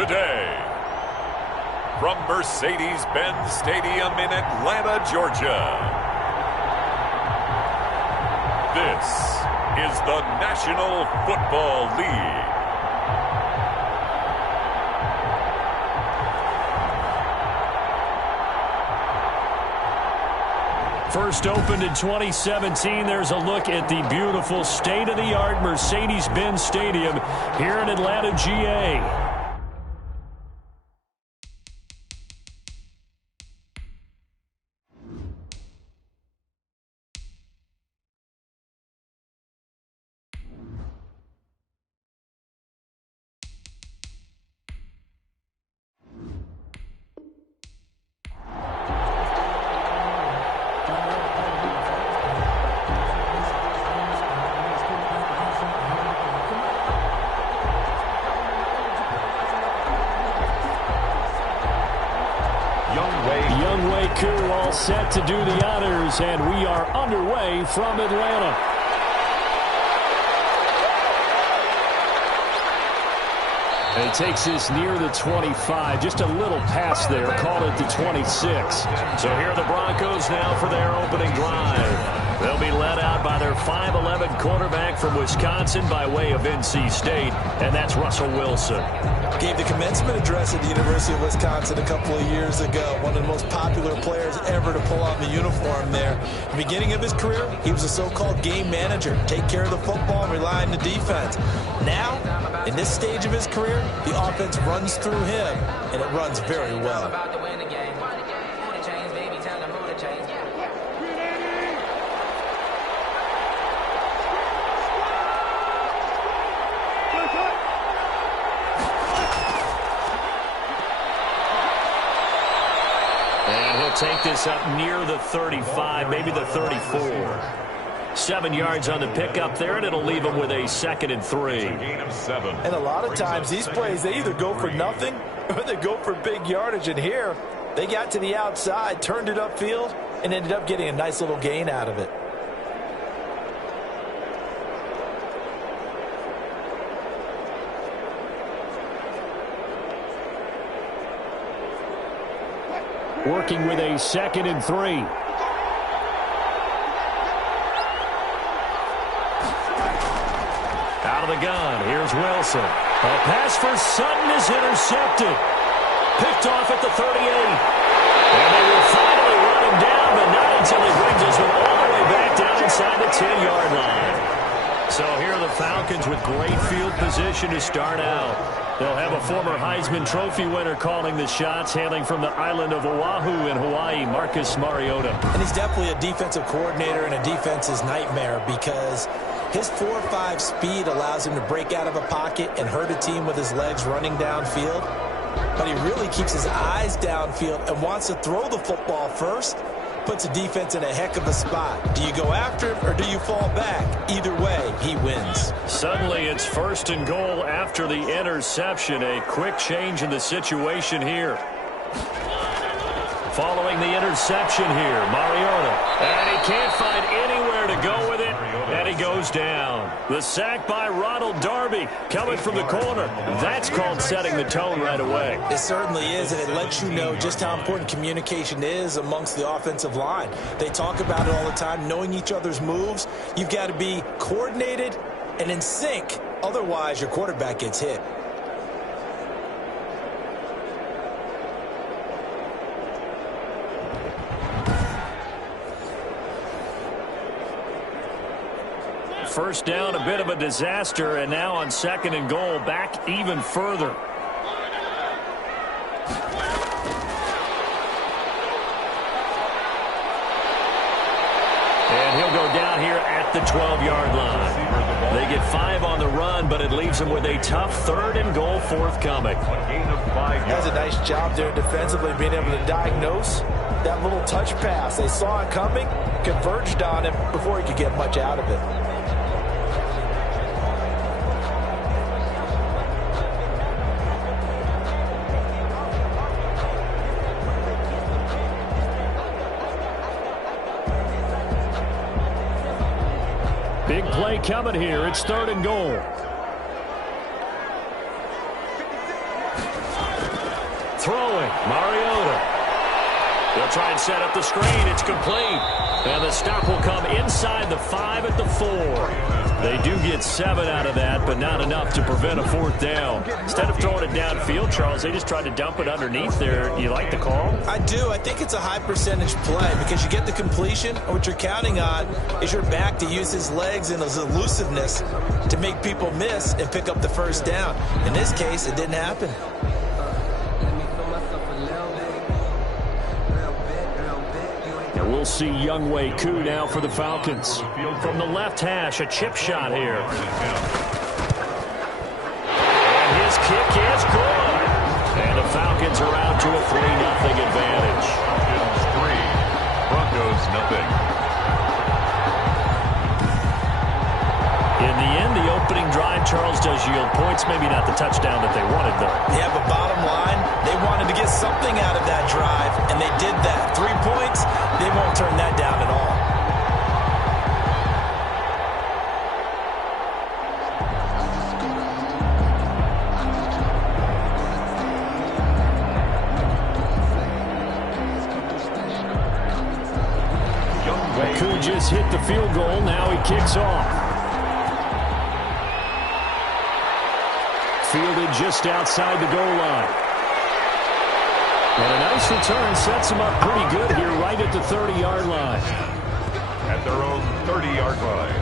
today. From Mercedes-Benz Stadium in Atlanta, Georgia. This is the National Football League. First opened in 2017, there's a look at the beautiful state-of-the-art Mercedes-Benz Stadium here in Atlanta, GA. All set to do the honors, and we are underway from Atlanta. And he takes this near the 25, just a little pass there, call it the 26. So here are the Broncos now for their opening drive. They'll be led out by their 5'11 quarterback from Wisconsin by way of NC State, and that's Russell Wilson. Gave the commencement address at the University of Wisconsin a couple of years ago. One of the most popular players ever to pull on the uniform there. At the beginning of his career, he was a so-called game manager. Take care of the football and rely on the defense. Now, in this stage of his career, the offense runs through him, and it runs very well. Take this up near the 35, maybe the 34. 7 yards on the pickup there, and it'll leave them with a 2nd and 3. And a lot of times these plays, they either go for nothing or they go for big yardage. And here, they got to the outside, turned it upfield, and ended up getting a nice little gain out of it. Working with a 2nd and 3. Out of the gun, here's Wilson. A pass for Sutton is intercepted. Picked off at the 38. And they will finally run him down, but not until he brings us all the way back down inside the 10-yard line. So here are the Falcons with great field position to start out. They'll have a former Heisman Trophy winner calling the shots, hailing from the island of Oahu in Hawaii, Marcus Mariota. And he's definitely a defensive coordinator and a defense's nightmare because his 4.5 speed allows him to break out of a pocket and hurt a team with his legs running downfield. But he really keeps his eyes downfield and wants to throw the football first. Puts a defense in a heck of a spot. Do you go after him or do you fall back? Either way, he wins. Suddenly, it's 1st and goal after the interception. A quick change in the situation here. Following the interception here, Mariota. And he can't find anywhere to go with it, and he goes down. The sack by Ronald Darby coming from the corner. That's called setting the tone right away. It certainly is, and it lets you know just how important communication is amongst the offensive line. They talk about it all the time, knowing each other's moves. You've got to be coordinated and in sync. Otherwise, your quarterback gets hit. First down, a bit of a disaster, and now on 2nd and goal, back even further. And he'll go down here at the 12-yard line. They get 5 on the run, but it leaves them with a tough 3rd and goal forthcoming. Does a nice job there defensively, being able to diagnose that little touch pass. They saw it coming, converged on him before he could get much out of it. Big play coming here. It's 3rd and goal. Throwing, Mariota. They'll try and set up the screen. It's complete. And the stop will come inside the 5 at the 4. They do get 7 out of that, but not enough to prevent a 4th down. Instead of throwing it downfield, Charles, they just tried to dump it underneath there. You like the call? I do. I think it's a high percentage play because you get the completion, and what you're counting on is your back to use his legs and his elusiveness to make people miss and pick up the 1st down. In this case, it didn't happen. We'll see Younghoe Koo now for the Falcons. From the left hash, a chip shot here. And his kick is good. And the Falcons are out to a 3-0 advantage. Broncos 0. In the end, the opening drive, Charles, does yield points. Maybe not the touchdown that they wanted, though. Yeah, but bottom line, they wanted to get something out of that drive, and they did that. 3 points, they won't turn that down at all. Koo just hit the field goal. Now he kicks off. Fielded just outside the goal line. And a nice return sets him up pretty good here right at the 30-yard line. At their own 30-yard line.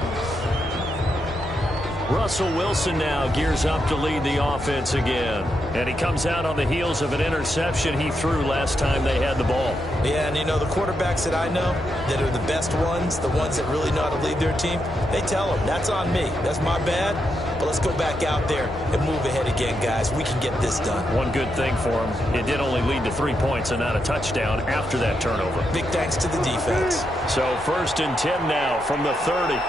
Russell Wilson now gears up to lead the offense again. And he comes out on the heels of an interception he threw last time they had the ball. Yeah, and you know, the quarterbacks that I know that are the best ones, the ones that really know how to lead their team, they tell them, that's on me. That's my bad. But let's go back out there and move ahead again, guys. We can get this done. One good thing for him, it did only lead to 3 points and not a touchdown after that turnover. Big thanks to the defense. So 1st and 10 now from the 30.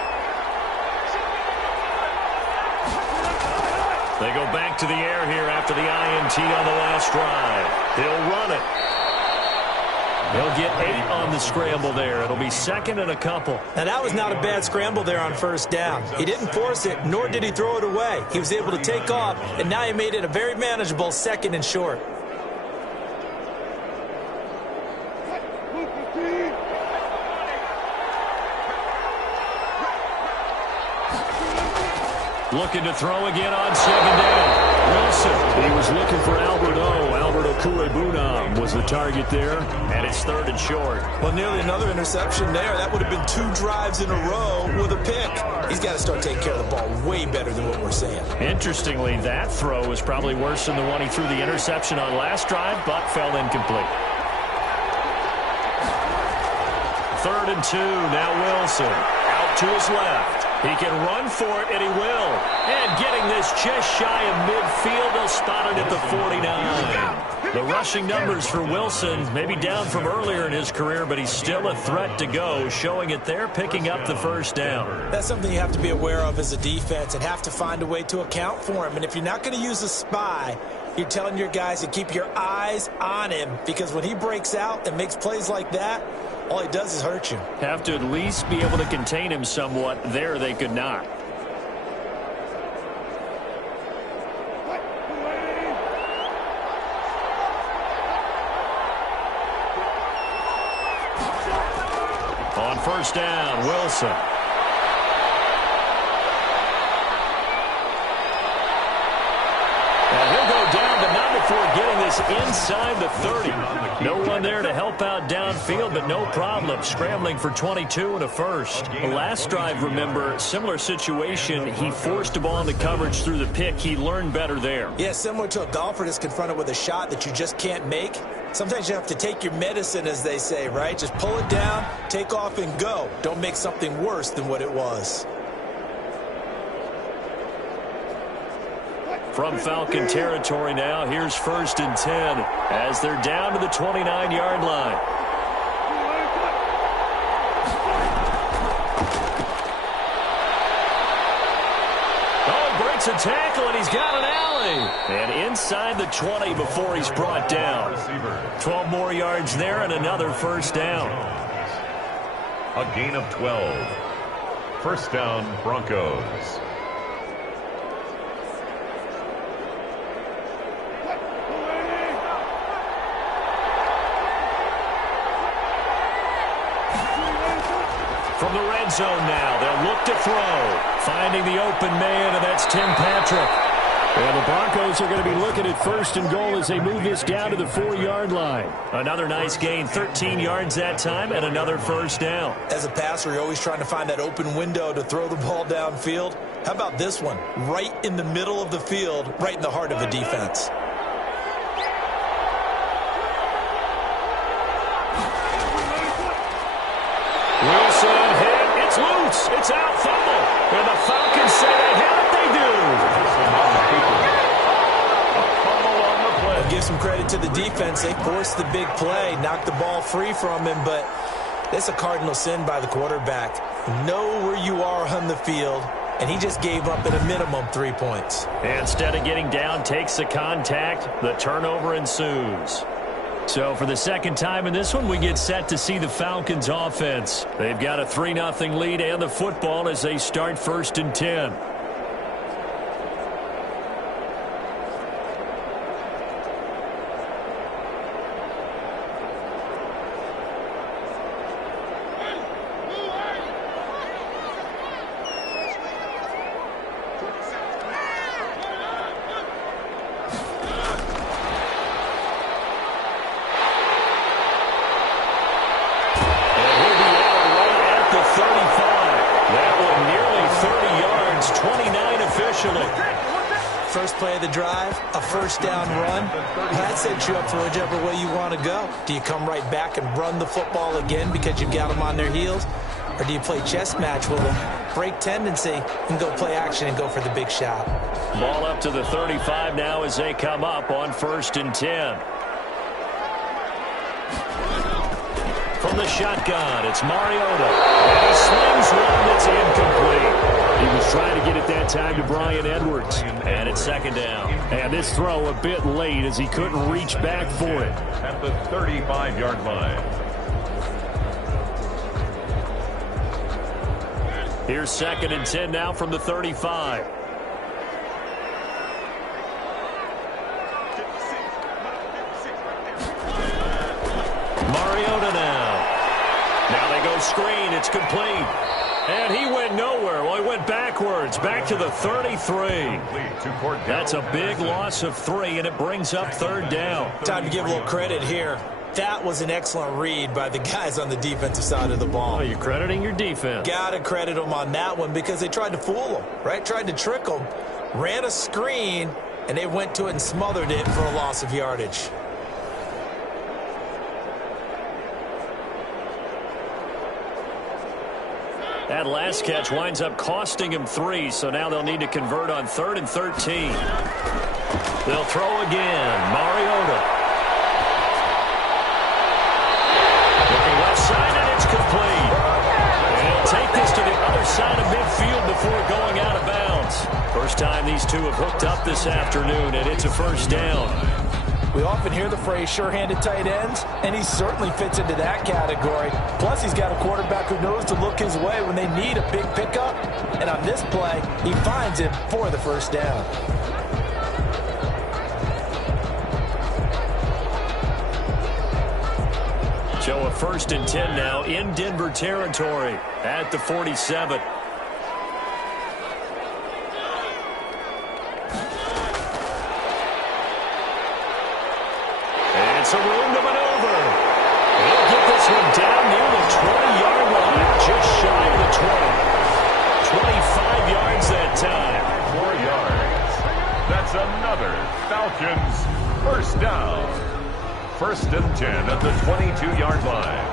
They go back to the air here after the INT on the last drive. He'll run it. They'll get 8 on the scramble there. It'll be 2nd and a couple. Now, that was not a bad scramble there on 1st down. He didn't force it, nor did he throw it away. He was able to take off, and now he made it a very manageable 2nd and short. Looking to throw again on 2nd down. Wilson, he was looking for Albert O. Albert Okuebunam was the target there, and it's 3rd and short. Well, nearly another interception there. That would have been 2 drives in a row with a pick. He's got to start taking care of the ball way better than what we're saying. Interestingly, that throw was probably worse than the one he threw the interception on last drive, but fell incomplete. 3rd and 2, now Wilson. Out to his left. He can run for it, and he will. And getting this just shy of midfield, they'll spot it at the 49. The rushing numbers for Wilson, maybe down from earlier in his career, but he's still a threat to go, showing it there, picking up the 1st down. That's something you have to be aware of as a defense and have to find a way to account for him. And if you're not going to use a spy, you're telling your guys to keep your eyes on him, because when he breaks out and makes plays like that, all he does is hurt you. Have to at least be able to contain him somewhat. There they could not. On 1st down, Wilson. And he'll go down, but not before getting this inside the 30. No one there to help out downfield, but no problem. Scrambling for 22 and a 1st. The last drive, remember, similar situation. He forced a ball into coverage through the pick. He learned better there. Yeah, similar to a golfer that's confronted with a shot that you just can't make. Sometimes you have to take your medicine, as they say, right? Just pull it down, take off, and go. Don't make something worse than what it was. From Falcon territory now, here's 1st and 10 as they're down to the 29-yard line. Oh, he breaks a tackle, and he's got an alley. And inside the 20 before he's brought down. 12 more yards there and another 1st down. A gain of 12. 1st down, Broncos. From the red zone now, they'll look to throw. Finding the open man, and that's Tim Patrick. And the Broncos are going to be looking at first and goal as they move this down to the 4-yard line. Another nice gain, 13 yards that time, and another first down. As a passer, you're always trying to find that open window to throw the ball downfield. How about this one? Right in the middle of the field, right in the heart of the defense. Wilson hit. It's loose. It's out. Fumble. And the Falcons say they have it. They do. I'll give some credit to the defense. They forced the big play, knocked the ball free from him, but that's a cardinal sin by the quarterback. Know where you are on the field, and he just gave up at a minimum 3 points. Instead of getting down, takes the contact. The turnover ensues. So for the second time in this one, we get set to see the Falcons offense. They've got a 3-0 lead and the football as they start 1st and 10. First play of the drive, a first down run. That sets you up for whichever way you want to go. Do you come right back and run the football again because you've got them on their heels? Or do you play chess match with them, break tendency, and go play action and go for the big shot? Ball up to the 35 now as they come up on 1st and 10. From the shotgun, it's Mariota. And he slings one that's incomplete. He was trying to get it that time to Bryan Edwards. And it's 2nd down. And this throw a bit late as he couldn't reach back for it. At the 35-yard line. Here's 2nd and 10 now from the 35. Mariota now. Now they go screen. It's complete. And he went nowhere. Well, he went backwards. Back to the 33. That's a big loss of 3, and it brings up 3rd down. Time to give a little credit here. That was an excellent read by the guys on the defensive side of the ball. Oh, you're crediting your defense. Got to credit them on that one because they tried to fool them, right? Tried to trick them. Ran a screen, and they went to it and smothered it for a loss of yardage. That last catch winds up costing him 3, so now they'll need to convert on 3rd and 13. They'll throw again. Mariota. Looking left side, and it's complete. And he'll take this to the other side of midfield before going out of bounds. First time these two have hooked up this afternoon, and it's a 1st down. We often hear the phrase sure-handed tight ends, and he certainly fits into that category. Plus, he's got a quarterback who knows to look his way when they need a big pickup. And on this play, he finds him for the 1st down. So a 1st and 10 now in Denver territory at the 47. Some room to maneuver. He'll get this one down near the 20-yard line, just shy of the 20. 25 yards that time. 4 yards. That's another Falcons 1st down. 1st and 10 at the 22-yard line.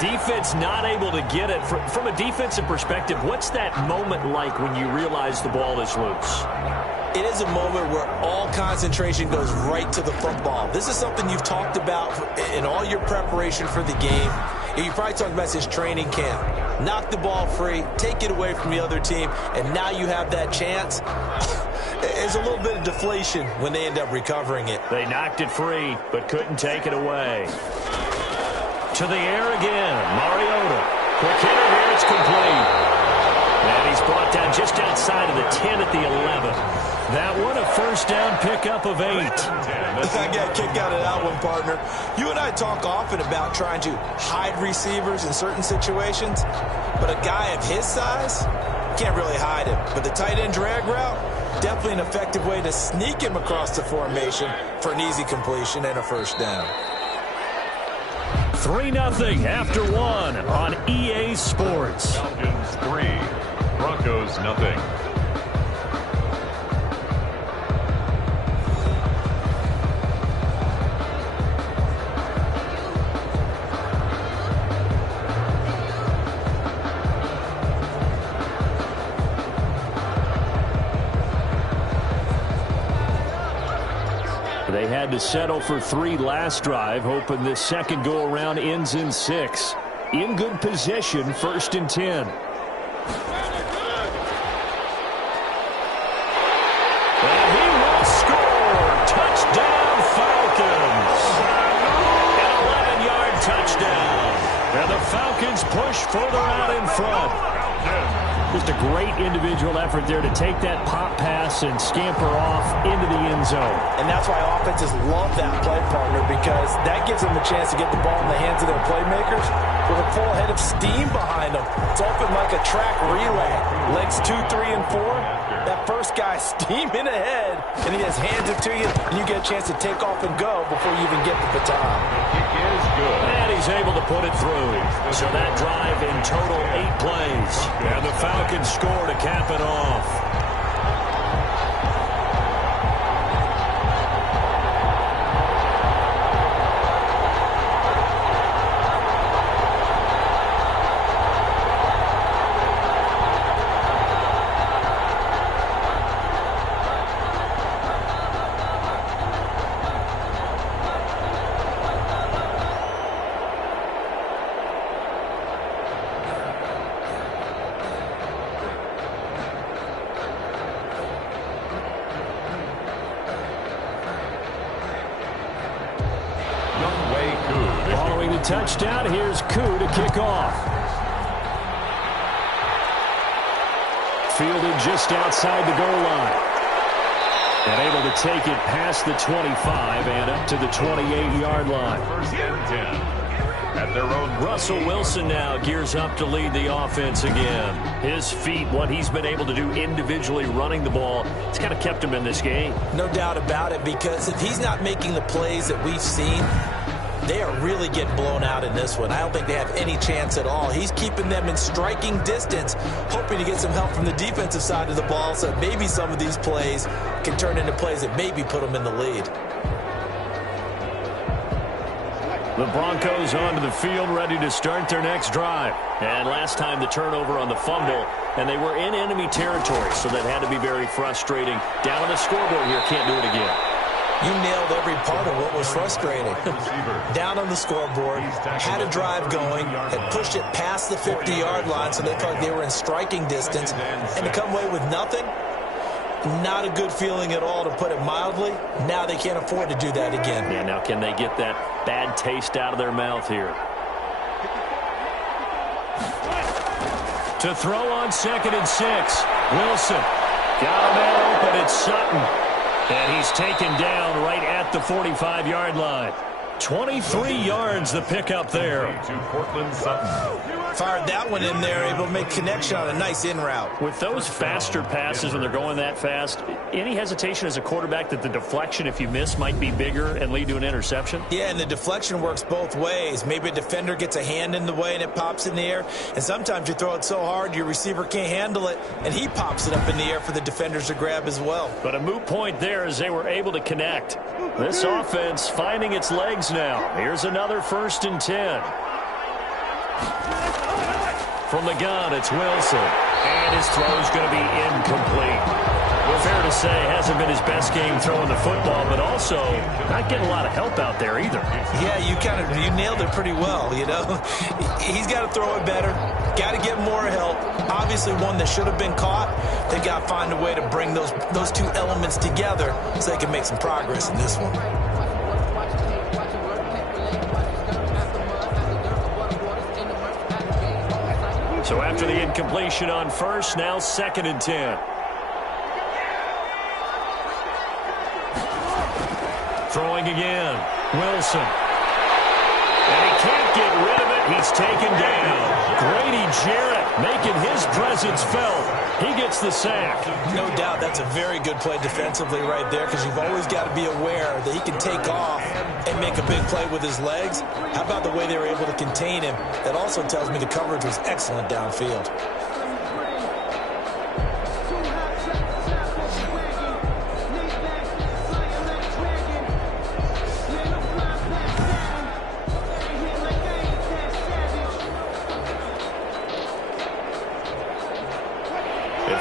Defense not able to get it. From a defensive perspective, what's that moment like when you realize the ball is loose? It is a moment where all concentration goes right to the football. This is something you've talked about in all your preparation for the game. You probably talking about his training camp. Knock the ball free, take it away from the other team, and now you have that chance. There's a little bit of deflation when they end up recovering it. They knocked it free, but couldn't take it away. To the air again, Mariota. Quick hitter here, it's complete. And he's brought down just outside of the 10 at the 11. That one a first down pickup of 8. I got a kick out of that one, partner. You and I talk often about trying to hide receivers in certain situations, but a guy of his size can't really hide him. But the tight end drag route, definitely an effective way to sneak him across the formation for an easy completion and a first down. 3-0 after 1 on EA Sports. Falcons 3, Broncos 0. They had to settle for 3 last drive, hoping this second go-around ends in 6. In good position, 1st and 10. And he will score. Touchdown, Falcons. An 11-yard touchdown. And the Falcons push further out in front. Just a great individual effort there to take that pop pass and scamper off into the end zone. And that's why offenses love that play, partner, because that gives them a chance to get the ball in the hands of their playmakers with a full head of steam behind them. It's often like a track relay. Legs 2, 3, and 4. That first guy steaming ahead, and he just hands it to you, and you get a chance to take off and go before you even get the baton. The kick is good. And he's able to put it through. So that drive in total 8 plays. And the Falcons score to cap it off. Following the touchdown, here's Koo to kick off. Fielded just outside the goal line. And able to take it past the 25 and up to the 28-yard line. 1st and 10. At their own. Russell Wilson now gears up to lead the offense again. His feet, what he's been able to do individually running the ball, it's kind of kept him in this game. No doubt about it, because if he's not making the plays that we've seen, they are really getting blown out in this one. I don't think they have any chance at all. He's keeping them in striking distance, hoping to get some help from the defensive side of the ball so maybe some of these plays can turn into plays that maybe put them in the lead. The Broncos onto the field, ready to start their next drive. And last time the turnover on the fumble, and they were in enemy territory, so that had to be very frustrating. Down on the scoreboard here, can't do it again. You nailed every part of what was frustrating. Down on the scoreboard, had a drive going, had pushed it past the 50-yard line, so they felt like they were in striking distance, and to come away with nothing, not a good feeling at all, to put it mildly. Now they can't afford to do that again. Yeah, now can they get that bad taste out of their mouth here? To throw on 2nd and 6. Wilson got a man open. It's Sutton. And he's taken down right at the 45-yard line. 23 yards the pickup there. To Portland Sutton. Fired that one in there, able to make connection on a nice in route. With those faster passes when they're going that fast, any hesitation as a quarterback that the deflection, if you miss, might be bigger and lead to an interception? Yeah, and the deflection works both ways. Maybe a defender gets a hand in the way and it pops in the air, and sometimes you throw it so hard your receiver can't handle it, and he pops it up in the air for the defenders to grab as well. But a moot point there as they were able to connect. This offense finding its legs now. Here's another 1st and 10. From the gun, it's Wilson. And his throw is going to be incomplete. Well, fair to say, hasn't been his best game throwing the football, but also not getting a lot of help out there either. Yeah, you nailed it pretty well, you know. He's got to throw it better, got to get more help. Obviously one that should have been caught. They got to find a way to bring those two elements together so they can make some progress in this one. So after the incompletion on first, now 2nd and 10. Throwing again. Wilson. And he can't get rid of it. He's taken down. Grady Jarrett making his presence felt. He gets the sack. No doubt that's a very good play defensively right there, because you've always got to be aware that he can take off and make a big play with his legs. How about the way they were able to contain him? That also tells me the coverage was excellent downfield.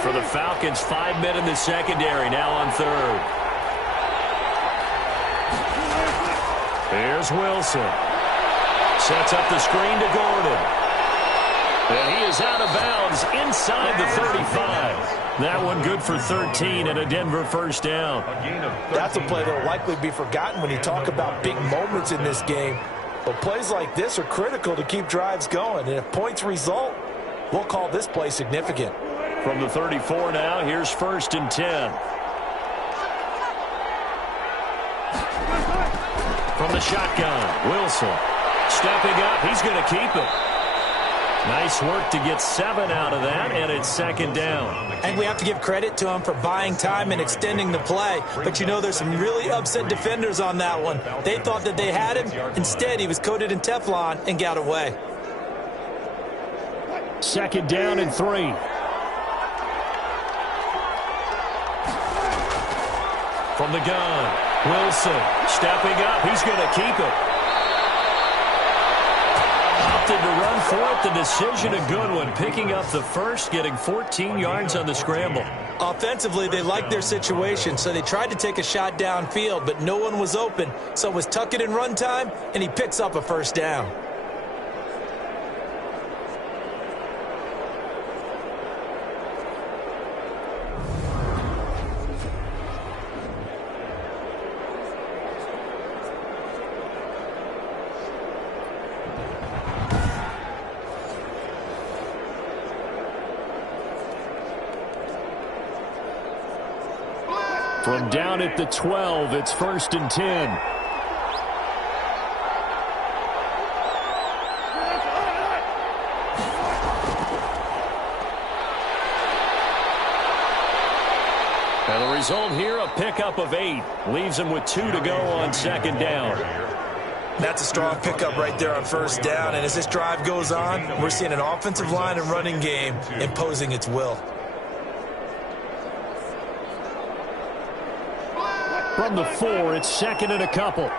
For the Falcons, 5 men in the secondary, now on 3rd. Here's Wilson. Sets up the screen to Gordon. And he is out of bounds inside the 35. That one good for 13 and a Denver first down. That's a play that will likely be forgotten when you talk about big moments in this game. But plays like this are critical to keep drives going. And if points result, we'll call this play significant. From the 34 now, here's 1st and 10. From the shotgun, Wilson. Stepping up, he's going to keep it. Nice work to get 7 out of that, and it's 2nd down. And we have to give credit to him for buying time and extending the play. But you know, there's some really upset defenders on that one. They thought that they had him. Instead, he was coated in Teflon and got away. 2nd down and 3. From the gun, Wilson stepping up. He's going to keep it. Opted to run for it. The decision a good one. Picking up the first, getting 14 yards on the scramble. Offensively, they liked their situation, so they tried to take a shot downfield, but no one was open. So it was tuck it in run time, and he picks up a first down. From down at the 12, it's 1st and 10. And the result here, a pickup of 8. Leaves him with 2 to go on 2nd down. That's a strong pickup right there on 1st down. And as this drive goes on, we're seeing an offensive line and running game imposing its will. From the 4, it's 2nd and a couple.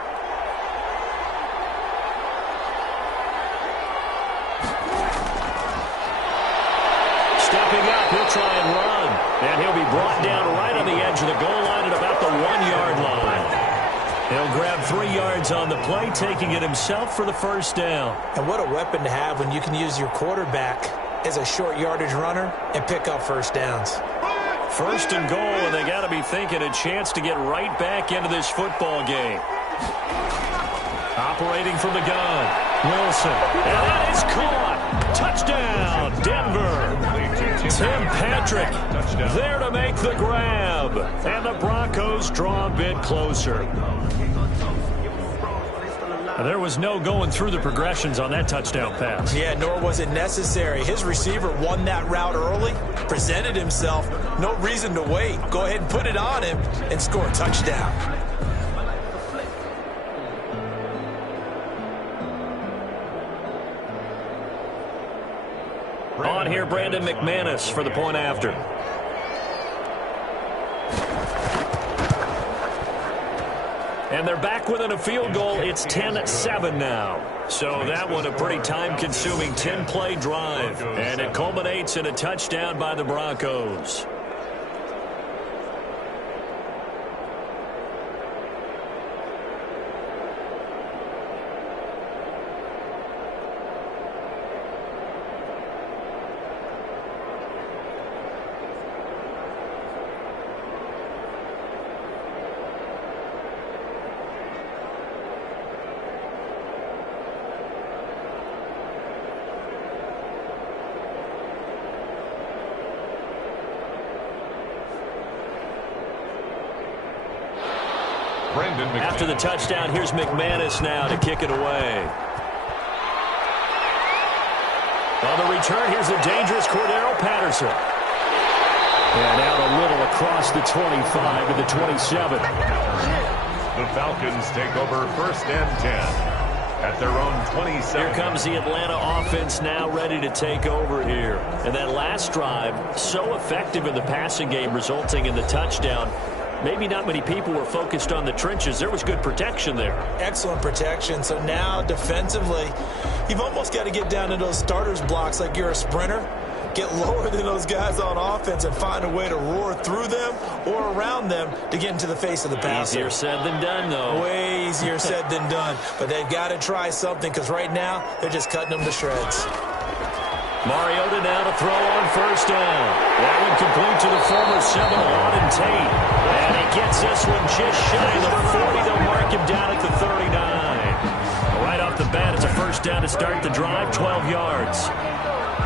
Stepping up, he'll try and run. And he'll be brought down right on the edge of the goal line at about the 1-yard line. He'll grab 3 yards on the play, taking it himself for the first down. And what a weapon to have when you can use your quarterback as a short yardage runner and pick up first downs. 1st and goal, and they got to be thinking a chance to get right back into this football game. Operating from the gun, Wilson. And that is caught. Touchdown, Denver. Tim Patrick there to make the grab. And the Broncos draw a bit closer. There was no going through the progressions on that touchdown pass. Yeah, nor was it necessary. His receiver won that route early, presented himself. No reason to wait. Go ahead and put it on him and score a touchdown. On here, Brandon McManus for the point after. And they're back within a field goal. It's 10-7 now. So that one a pretty time-consuming 10-play drive. And it culminates in a touchdown by the Broncos. After the touchdown, here's McManus now to kick it away. On the return, here's the dangerous Cordero Patterson. And out a little across the 25 to the 27. The Falcons take over 1st and 10 at their own 27. Here comes the Atlanta offense now ready to take over here. And that last drive, so effective in the passing game, resulting in the touchdown. Maybe not many people were focused on the trenches. There was good protection there. Excellent protection. So now defensively, you've almost got to get down to those starters blocks like you're a sprinter. Get lower than those guys on offense and find a way to roar through them or around them to get into the face of the passer. Easier said than done, though. Way easier said than done. But they've got to try something because right now they're just cutting them to shreds. Mariota now to throw on 1st down. That one complete to the former Seminole, Auden Tate. And he gets this one just shy of the 40. They'll mark him down at the 39. Right off the bat, it's a 1st down to start the drive, 12 yards.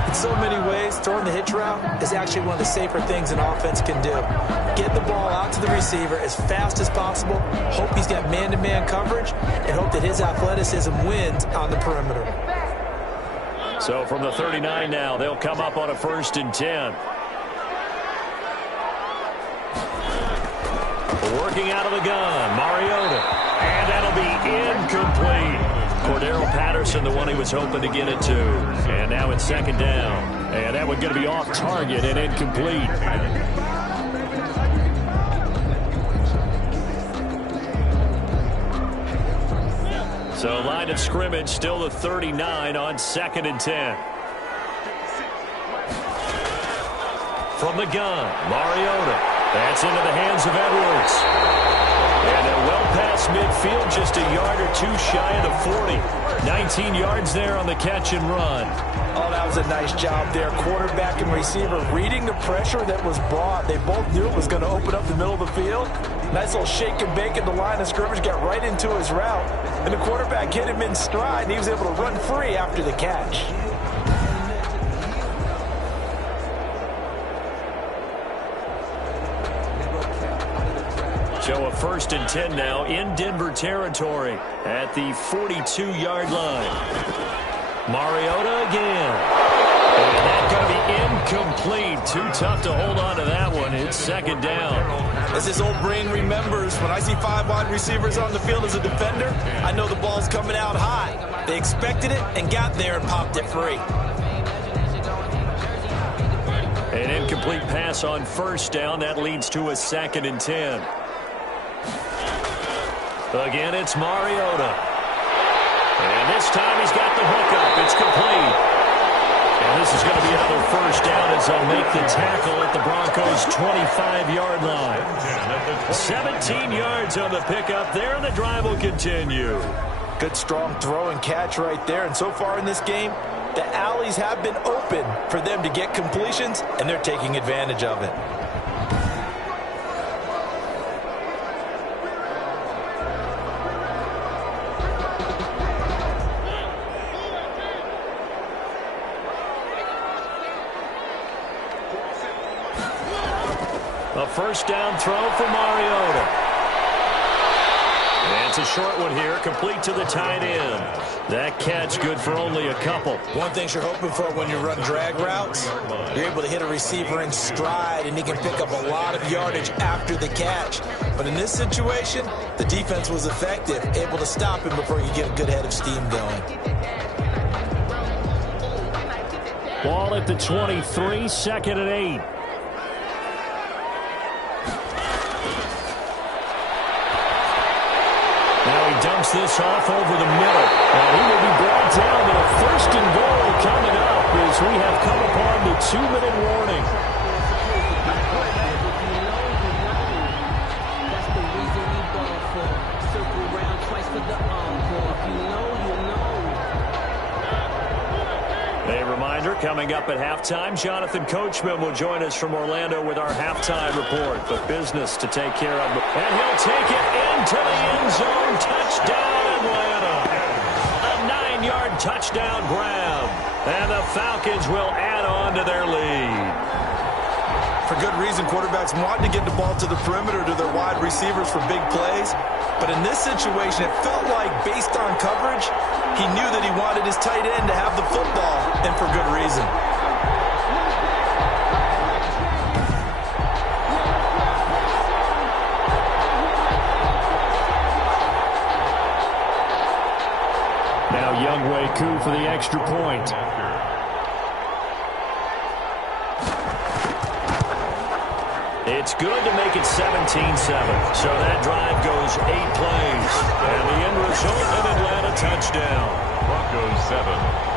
In so many ways, throwing the hitch route is actually one of the safer things an offense can do. Get the ball out to the receiver as fast as possible, hope he's got man-to-man coverage, and hope that his athleticism wins on the perimeter. So from the 39 now, they'll come up on a 1st and 10. Working out of the gun, Mariota. And that'll be incomplete. Cordero Patterson, the one he was hoping to get it to. And now it's 2nd down. And that one's going to be off target and incomplete. So line of scrimmage, still the 39 on 2nd and 10. From the gun, Mariota. That's into the hands of Edwards. And they're well past midfield, just a yard or two shy of the 40. 19 yards there on the catch and run. Oh, that was a nice job there. Quarterback and receiver reading the pressure that was brought. They both knew it was going to open up the middle of the field. Nice little shake and bake at the line of scrimmage, got right into his route. And the quarterback hit him in stride, and he was able to run free after the catch. So a 1st and 10 now in Denver territory at the 42-yard line. Mariota again. And that's going to be incomplete. Too tough to hold on to that one. It's 2nd down. As his old brain remembers, when I see 5 wide receivers on the field as a defender, I know the ball's coming out high. They expected it and got there and popped it free. An incomplete pass on 1st down. That leads to a 2nd and 10. Again, it's Mariota. And this time he's got the hookup. It's complete. And this is going to be another 1st down as they'll make the tackle at the Broncos' 25-yard line. 17 yards on the pickup there, and the drive will continue. Good, strong throw and catch right there. And so far in this game, the alleys have been open for them to get completions, and they're taking advantage of it. A 1st down throw for Mariota. And it's a short one here, complete to the tight end. That catch good for only a couple. One thing you're hoping for when you run drag routes, you're able to hit a receiver in stride, and he can pick up a lot of yardage after the catch. But in this situation, the defense was effective, able to stop him before you get a good head of steam going. Ball at the 23, 2nd and 8. Now he dumps this off over the middle. And he will be brought down to a 1st and goal coming up as we have come upon the 2-minute warning. That's the reason we ball for. Circle around twice for the encore. If you know, you know. A reminder, coming up at halftime, Jonathan Coachman will join us from Orlando with our halftime report. But business to take care of. And he'll take it into the end zone. Touchdown, Atlanta. A 9-yard touchdown grab. And the Falcons will add on to their lead. for good reason. Quarterbacks want to get the ball to the perimeter to their wide receivers for big plays. But in this situation, it felt like, based on coverage, he knew that he wanted his tight end to have the football, and for good reason. Now Younghoe Koo for the extra point. It's good to make it 17-7. So that drive goes 8 plays. And the end result, an Atlanta touchdown. Broncos 7.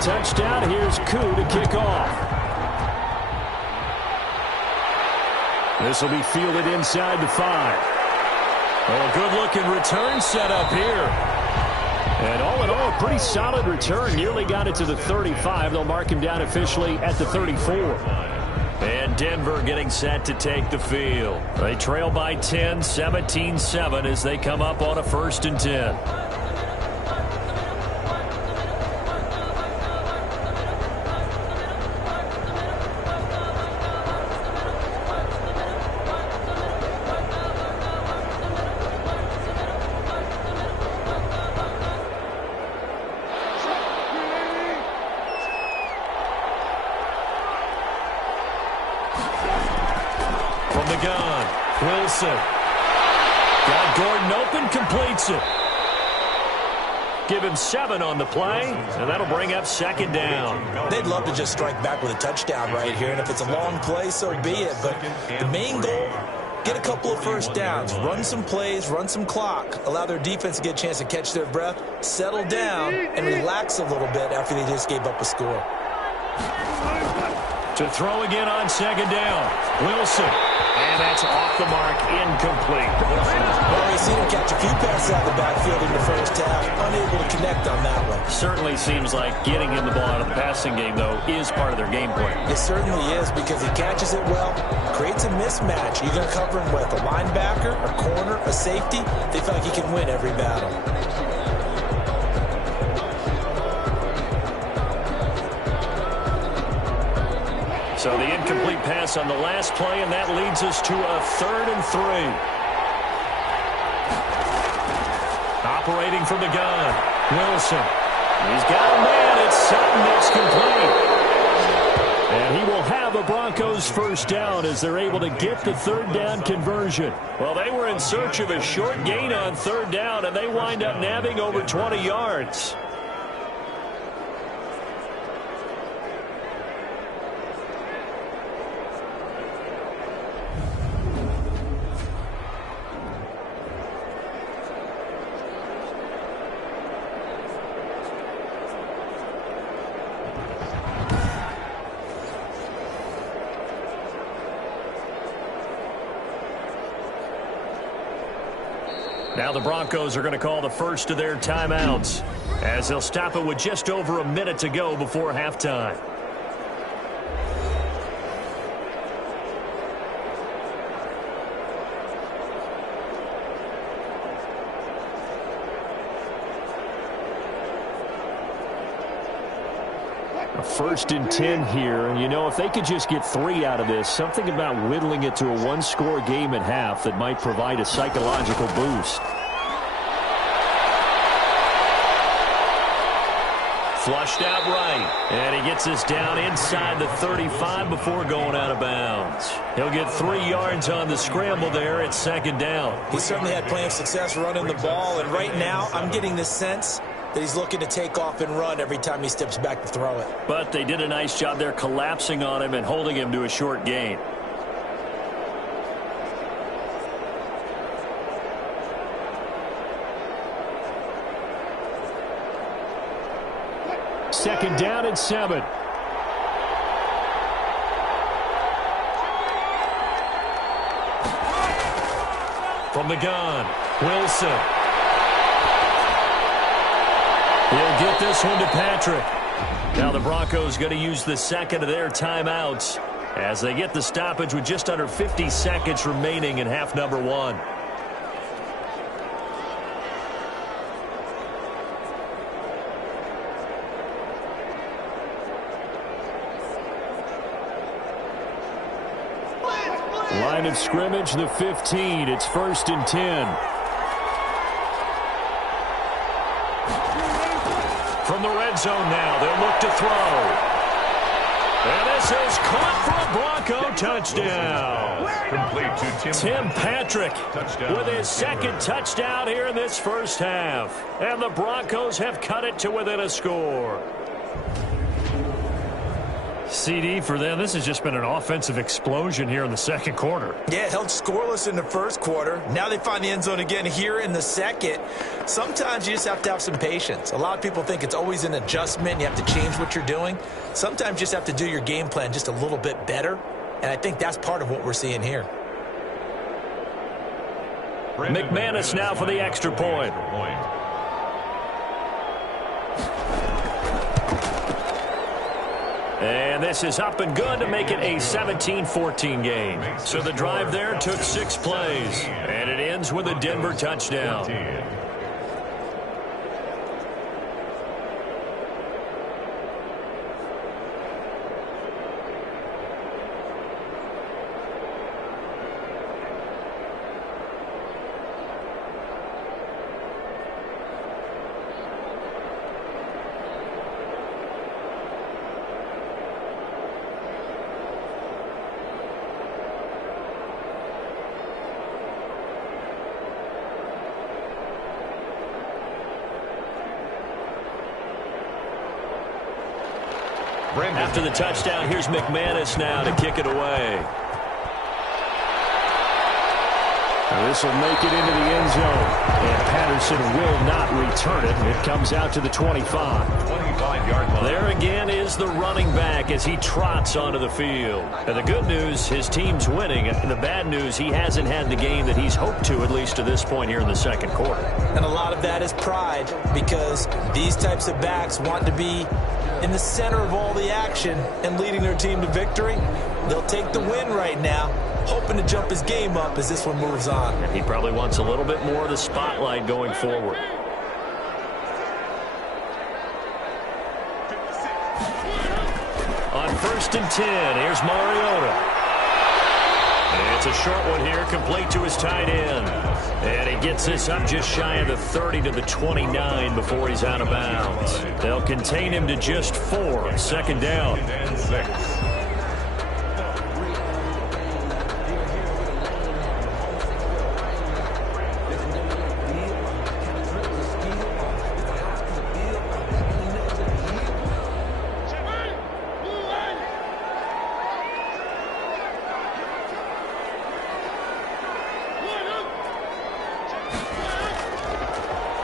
Touchdown. Here's Koo to kick off. This will be fielded inside the 5. Oh, good-looking return set up here. And all in all, a pretty solid return. Nearly got it to the 35. They'll mark him down officially at the 34. And Denver getting set to take the field. They trail by 10, 17-7 as they come up on a 1st and 10. From the gun, Wilson. Got Gordon open, completes it. Give him 7 on the play, and that'll bring up 2nd down. They'd love to just strike back with a touchdown right here, and if it's a long play, so be it. But the main goal, get a couple of 1st downs, run some plays, run some clock, allow their defense to get a chance to catch their breath, settle down, and relax a little bit after they just gave up a score. To throw again on 2nd down, Wilson. And that's off the mark, incomplete. Well, we've seen him catch a few passes out of the backfield in the 1st half, unable to connect on that one. Certainly seems like getting him the ball out of the passing game, though, is part of their game plan. It certainly is, because he catches it well, creates a mismatch. You're going to cover him with a linebacker, a corner, a safety. They feel like he can win every battle. So the incomplete pass on the last play, and that leads us to a 3rd and 3. Operating from the gun, Wilson. He's got a man. It's Sutton that's complete. And he will have a Broncos 1st down as they're able to get the 3rd down conversion. Well, they were in search of a short gain on 3rd down, and they wind up nabbing over 20 yards. Now the Broncos are going to call the first of their timeouts as they'll stop it with just over a minute to go before halftime. A 1st and 10 here, and you know, if they could just get 3 out of this, something about whittling it to a 1-score game at half that might provide a psychological boost. Flushed out right, and he gets this down inside the 35 before going out of bounds. He'll get 3 yards on the scramble there at 2nd down. He certainly had plenty of success running the ball, and right now I'm getting the sense that he's looking to take off and run every time he steps back to throw it. But they did a nice job there collapsing on him and holding him to a short gain. Second down and 7. from the gun. Wilson. He'll get this one to Patrick. Now the Broncos going to use the second of their timeouts as they get the stoppage with just under 50 seconds remaining in half number one. Line of scrimmage, the 15. It's 1st and 10. From the red zone now, they'll look to throw. And this is caught for a Bronco touchdown. Complete to Tim Patrick with his second touchdown here in this first half. And the Broncos have cut it to within a score. CD for them, this has just been an offensive explosion here in the second quarter. Yeah, held scoreless in the first quarter. Now they find the end zone again here in the second. Sometimes you just have to have some patience. A lot of people think it's always an adjustment. You have to change what you're doing. Sometimes you just have to do your game plan just a little bit better. And I think that's part of what we're seeing here. McManus now for the extra point. And this is up and good to make it a 17-14 game. So the drive there took 6 plays. And it ends with a Denver touchdown. After the touchdown, here's McManus now to kick it away. This will make it into the end zone. And Patterson will not return it. It comes out to the 25. 25-yard line. There again is the running back as he trots onto the field. And the good news, his team's winning. And the bad news, he hasn't had the game that he's hoped to, at least to this point here in the second quarter. And a lot of that is pride, because these types of backs want to be in the center of all the action and leading their team to victory. They'll take the win right now, hoping to jump his game up as this one moves on. And he probably wants a little bit more of the spotlight going forward. On 1st and 10, here's Mariota. And it's a short one here, complete to his tight end. And he gets this up just shy of the 30 to the 29 before he's out of bounds. They'll contain him to just 4. 2nd down. And 6.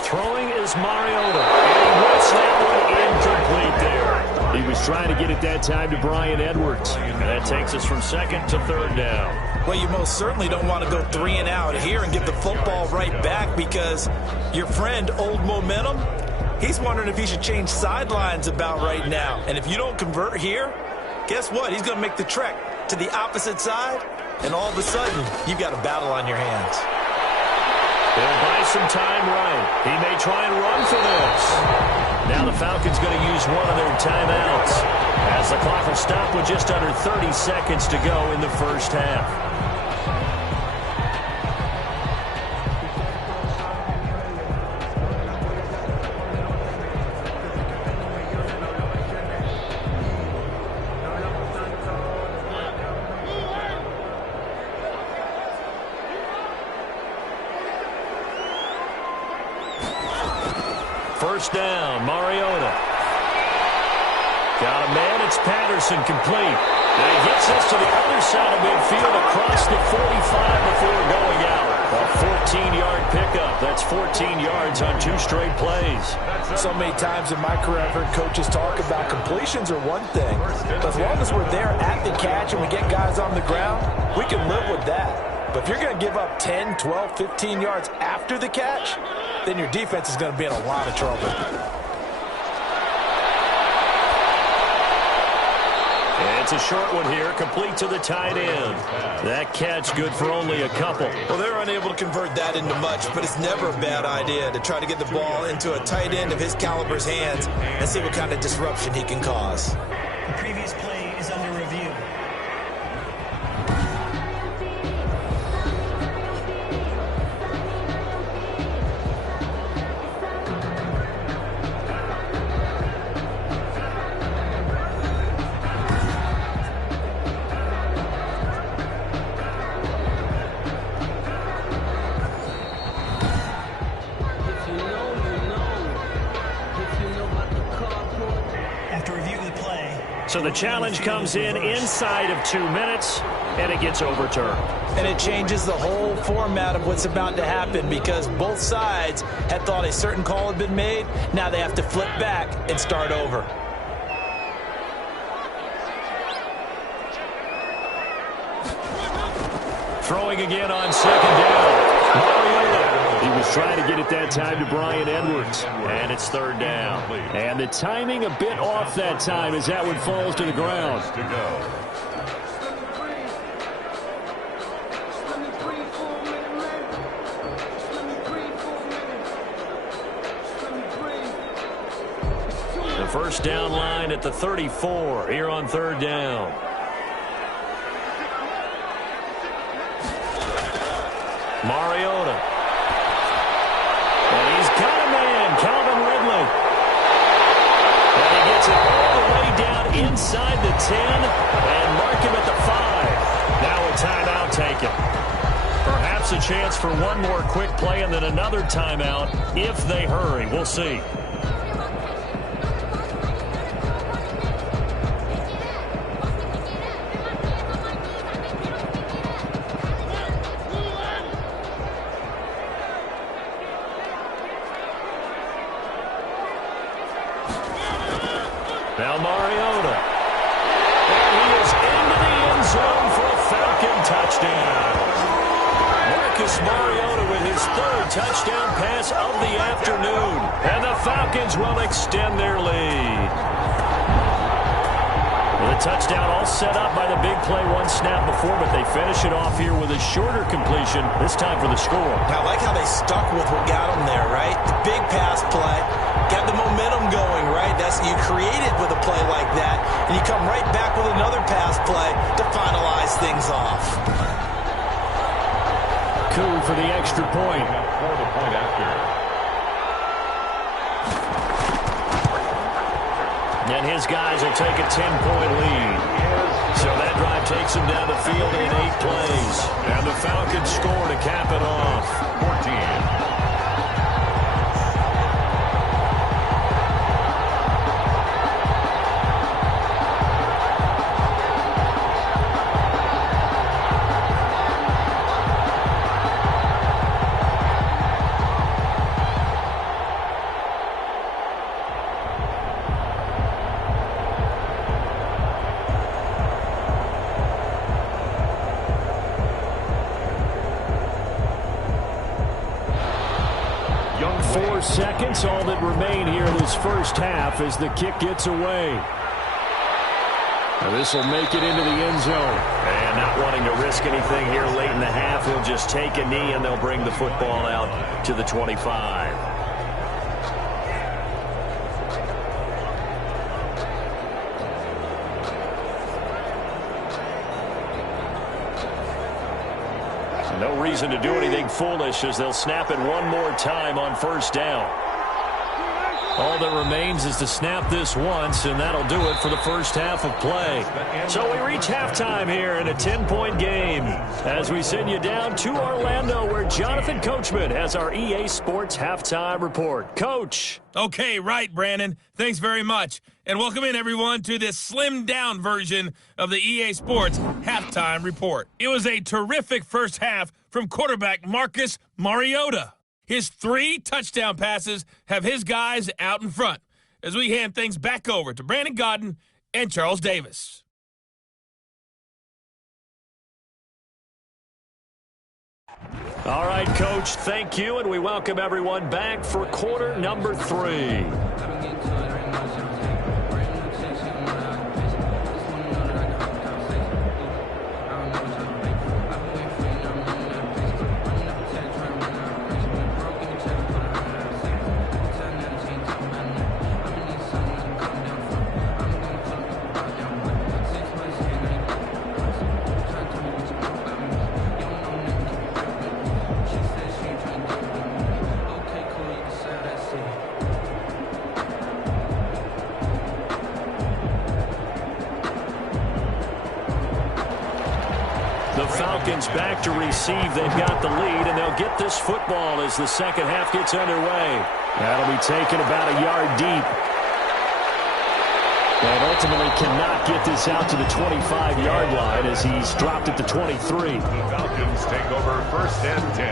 Throwing is Mariota. And he whips that one incomplete there. He was trying to get it that time to Bryan Edwards. And that takes us from 2nd to 3rd down. Well, you most certainly don't want to go 3 and out here and give the football right back, because your friend, Old Momentum, he's wondering if he should change sidelines about right now. And if you don't convert here, guess what? He's going to make the trek to the opposite side, and all of a sudden, you've got a battle on your hands. They'll buy some time right. He may try and run for this. Now the Falcons going to use one of their timeouts as the clock will stop with just under 30 seconds to go in the first half. First down, Mariota. Got a man, it's Patterson, complete. And he gets this to the other side of midfield across the 45 before going out. A 14-yard pickup. That's 14 yards on 2 straight plays. So many times in my career I've heard coaches talk about completions are one thing, but as long as we're there at the catch and we get guys on the ground, we can live with that. But if you're going to give up 10, 12, 15 yards after the catch, then your defense is going to be in a lot of trouble. It's a short one here, complete to the tight end. That catch good for only a couple. Well, they're unable to convert that into much, but it's never a bad idea to try to get the ball into a tight end of his caliber's hands and see what kind of disruption he can cause. The previous play is under review. So the challenge comes in inside of 2 minutes, and it gets overturned. And it changes the whole format of what's about to happen because both sides had thought a certain call had been made. Now they have to flip back and start over. Throwing again on second down. Mariota. He was trying to get it that time to Bryan Edwards. And it's third down. And the timing a bit off that time as that one falls to the ground. The first down line at the 34 here on third down. Mariota. And he's got a man, Calvin Ridley. And he gets it all the way down inside the 10 and mark him at the 5. Now a timeout taken. Perhaps a chance for one more quick play and then another timeout if they hurry. We'll see. Now Mariota. And he is into the end zone for a Falcon touchdown. Marcus Mariota with his third touchdown pass of the afternoon. And the Falcons will extend their lead. The touchdown all set up by the big play one snap before, but they finish it off here with a shorter completion, this time for the score. Now, I like how they stuck with what got them there, right? The big pass play, got the momentum going, right? That's you create it with a play like that, and you come right back with another pass play to finalize things off. Coup for the extra point. For the point after. And his guys will take a 10-point lead. So that drive takes them down the field in 8 plays. And the Falcons score to cap it off. 14. Seconds, all that remain here in this first half as the kick gets away. Now this will make it into the end zone. And not wanting to risk anything here late in the half, he'll just take a knee and they'll bring the football out to the 25. No reason to do anything foolish as they'll snap it one more time on first down. All that remains is to snap this once, and that'll do it for the first half of play. So we reach halftime here in a 10-point game as we send you down to Orlando where Jonathan Coachman has our EA Sports Halftime Report. Coach. Okay, right, Brandon. Thanks very much. And welcome in, everyone, to this slimmed-down version of the EA Sports Halftime Report. It was a terrific first half from quarterback Marcus Mariota. His 3 touchdown passes have his guys out in front as we hand things back over to Brandon Godden and Charles Davis. All right, Coach, thank you, and we welcome everyone back for quarter number 3. The Falcons back to receive. They've got the lead, and they'll get this football as the second half gets underway. That'll be taken about a yard deep. And ultimately cannot get this out to the 25-yard line as he's dropped at the 23. The Falcons take over first and 10.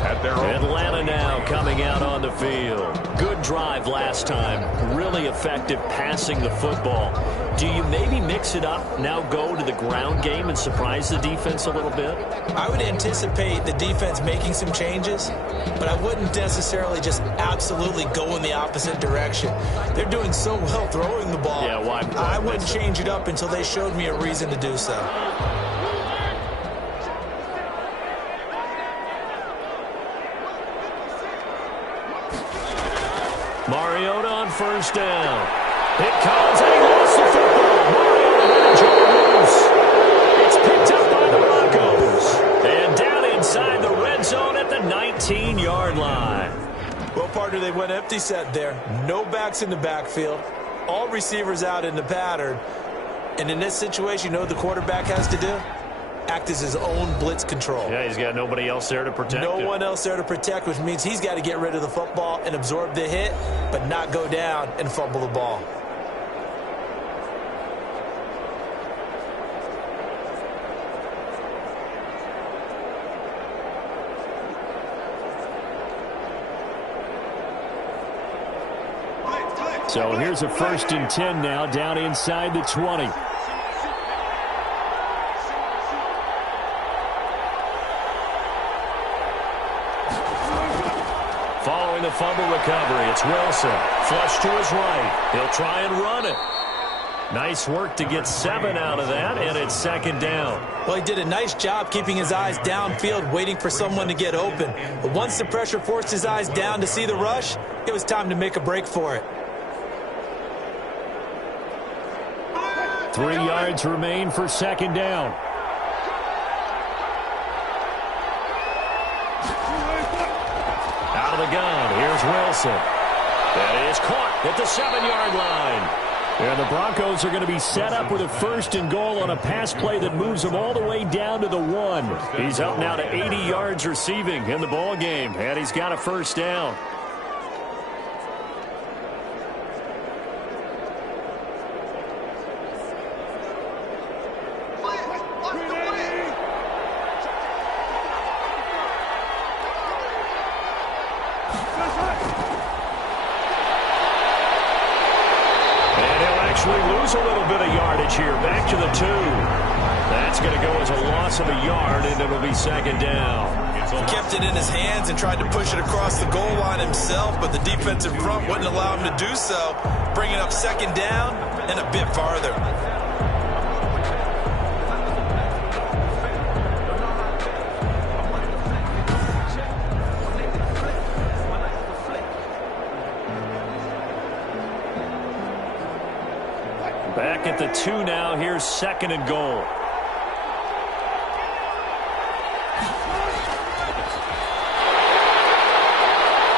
At their Atlanta now coming out on the field. Good drive last time. Really effective passing the football. Do you maybe mix it up, now go to the ground game and surprise the defense a little bit? I would anticipate the defense making some changes, but I wouldn't necessarily just absolutely go in the opposite direction. They're doing so well throwing the ball. Yeah, why? I wouldn't change it up until they showed me a reason to do so. Mariota on first down. It comes, and he lost the football. Mariota had a jar loose. It's picked up by the Broncos. And down inside the red zone at the 19-yard line. Well, partner, they went empty set there. No backs in the backfield. All receivers out in the pattern. And in this situation, you know what the quarterback has to do? Act as his own blitz control. Yeah, he's got nobody else there to protect him. No one else there to protect, which means he's got to get rid of the football and absorb the hit, but not go down and fumble the ball. So here's a first and 10 now, down inside the 20. Following the fumble recovery, it's Wilson. Flush to his right. He'll try and run it. Nice work to get 7 out of that, and it's second down. Well, he did a nice job keeping his eyes downfield, waiting for someone to get open. But once the pressure forced his eyes down to see the rush, it was time to make a break for it. 3 yards remain for second down. Out of the gun, here's Wilson. That is caught at the 7-yard line. And the Broncos are going to be set up with a first and goal on a pass play that moves them all the way down to the 1. He's up now to 80 yards receiving in the ball game, and he's got a first down. Lose a little bit of yardage here. Back to the 2. That's going to go as a loss of a yard, and it'll be second down. He kept it in his hands and tried to push it across the goal line himself, but the defense in front wouldn't allow him to do so, bringing up second down and a bit farther. Back at the 2 now. Here's second and goal.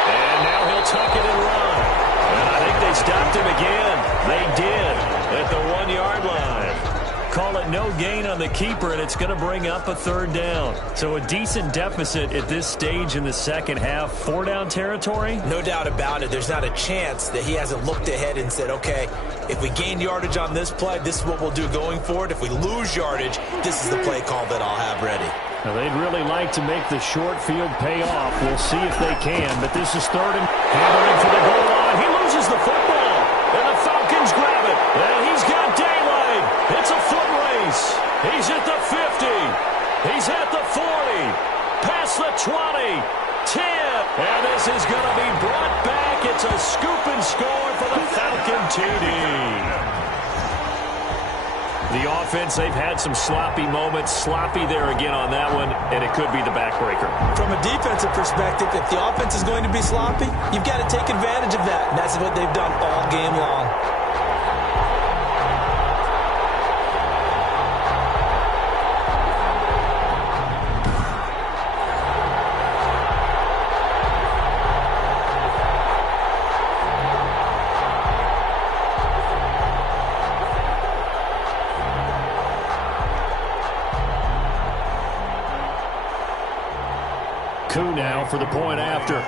And now he'll tuck it and run. And I think they stopped him again. They did at the 1-yard line. Call it no gain on the keeper, and it's going to bring up a third down. So a decent deficit at this stage in the second half. 4-down territory? No doubt about it. There's not a chance that he hasn't looked ahead and said, okay, if we gain yardage on this play, this is what we'll do going forward. If we lose yardage, this is the play call that I'll have ready. Now, they'd really like to make the short field pay off. We'll see if they can, but this is third and hammering for the goal line. He loses the football, and the Falcons grab it. And he's got daylight. It's a foot race. He's at the 50. He's at the 40. past the 20, 10, and this is going to be brought back. It's a scoop and score for the Falcon TD. The offense, they've had some sloppy moments. Sloppy there again on that one, and it could be the backbreaker. From a defensive perspective, if the offense is going to be sloppy, you've got to take advantage of that, and that's what they've done all game long. Now for the point after. And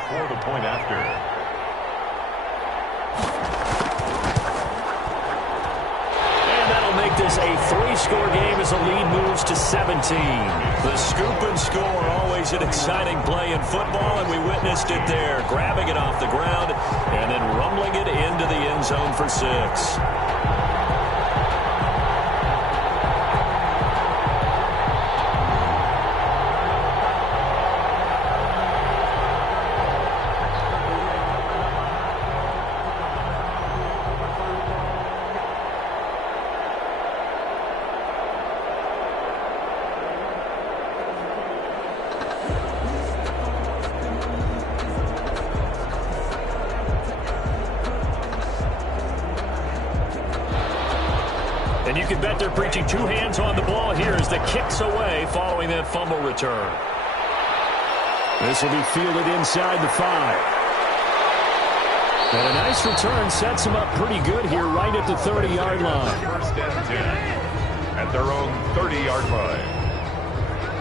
that'll make this a 3-score game as the lead moves to 17. The scoop and score, always an exciting play in football, and we witnessed it there, grabbing it off the ground and then rumbling it into the end zone for 6. And you can bet they're preaching 2 hands on the ball here as the kick's away following that fumble return. This will be fielded inside the 5. And a nice return sets them up pretty good here right at the 30-yard line. First and 10 at their own 30-yard line.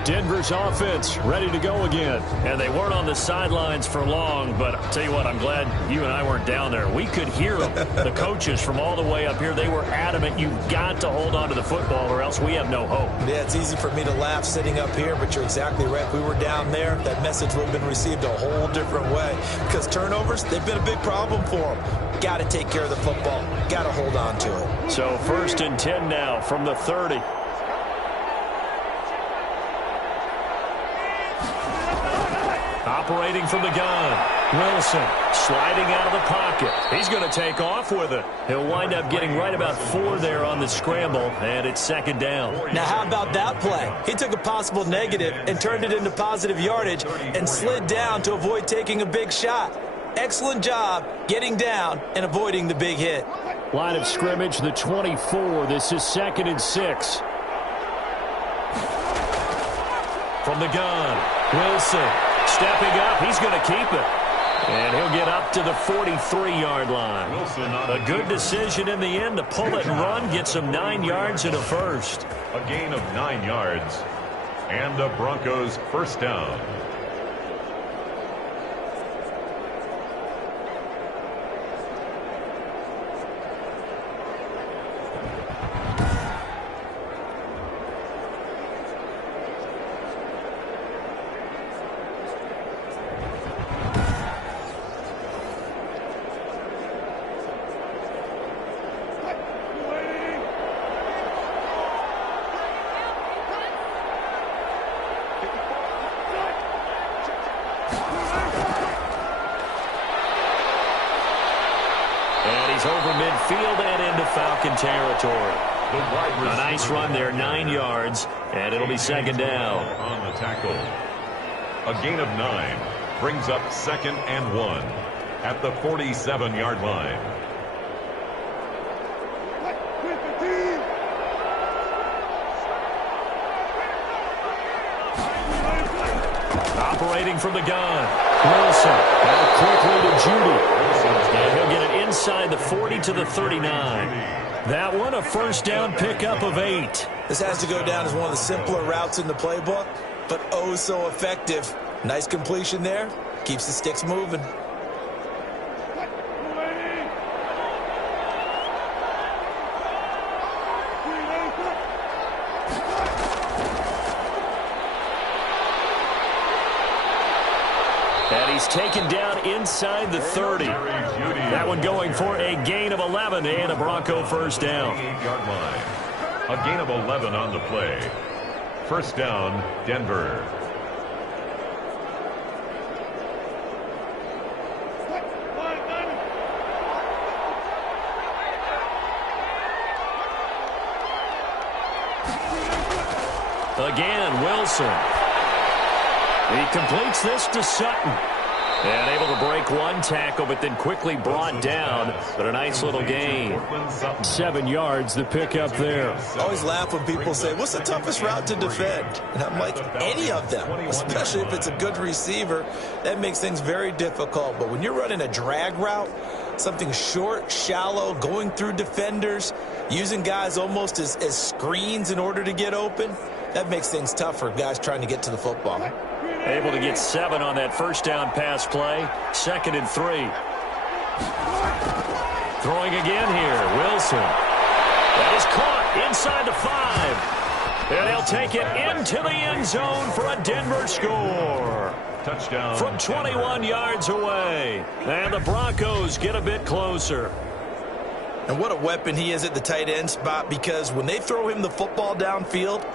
Denver's offense ready to go again. And they weren't on the sidelines for long, but I'll tell you what, I'm glad you and I weren't down there. We could hear them. The coaches from all the way up here, they were adamant. You've got to hold on to the football or else we have no hope. Yeah, it's easy for me to laugh sitting up here, but you're exactly right. If we were down there, that message would have been received a whole different way. Because turnovers, they've been a big problem for them. Got to take care of the football. Got to hold on to it. So 1st and 10 now from the 30. Operating from the gun. Wilson sliding out of the pocket. He's going to take off with it. He'll wind up getting right about 4 there on the scramble, and it's 2nd down. Now, how about that play? He took a possible negative and turned it into positive yardage and slid down to avoid taking a big shot. Excellent job getting down and avoiding the big hit. Line of scrimmage, the 24. This is 2nd and 6. From the gun, Wilson stepping up. He's going to keep it. And he'll get up to the 43-yard line. A good decision in the end to pull it and run, get some 9 yards and a first. A gain of 9 yards and the Broncos first down. Over midfield and into Falcon territory. A nice run there, 9 yards, and it'll be 2nd down. On the tackle. A gain of 9 brings up 2nd and 1 at the 47-yard line. Operating from the gun. Wilson out quickly to Judy. And he'll get it inside the 40 to the 39. That one, a first down pickup of 8. This has to go down as one of the simpler routes in the playbook, but oh so effective. Nice completion there. Keeps the sticks moving. And he's taken down inside the 30. That one going for a gain of 11 and a Bronco first down. A gain of 11 on the play. First down, Denver. Again, Wilson. He completes this to Sutton. And able to break one tackle, but then quickly brought down. But a nice little gain. 7 yards, the pickup there. I always laugh when people say, what's the toughest route to defend? And I'm like, any of them, especially if it's a good receiver. That makes things very difficult. But when you're running a drag route, something short, shallow, going through defenders, using guys almost as screens in order to get open, that makes things tough for guys trying to get to the football. Able to get 7 on that first down pass play. 2nd and 3. Throwing again here. Wilson. That is caught inside the 5. And they'll take it into the end zone for a Denver score. Touchdown. From 21 yards away. And the Broncos get a bit closer. And what a weapon he is at the tight end spot, because when they throw him the football downfield,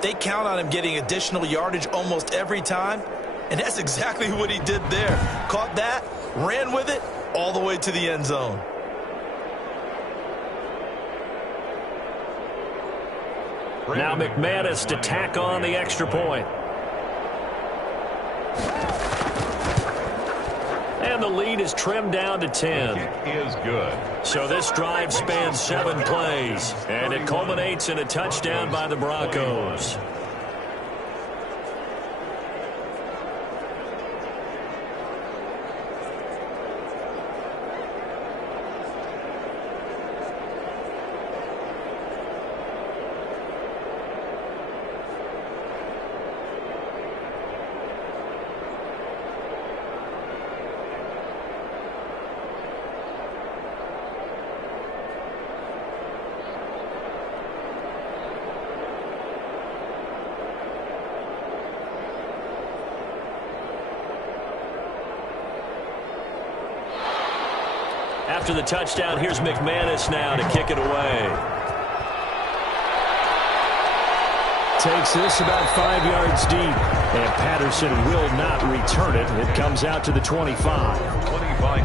they count on him getting additional yardage almost every time. And that's exactly what he did there. Caught that, ran with it, all the way to the end zone. Now McManus to tack on the extra point. And the lead is trimmed down to 10. Kick is good. So this drive spans 7 plays, and it culminates in a touchdown by the Broncos. After the touchdown, here's McManus now to kick it away. Takes this about 5 yards deep. And Patterson will not return it. It comes out to the 25.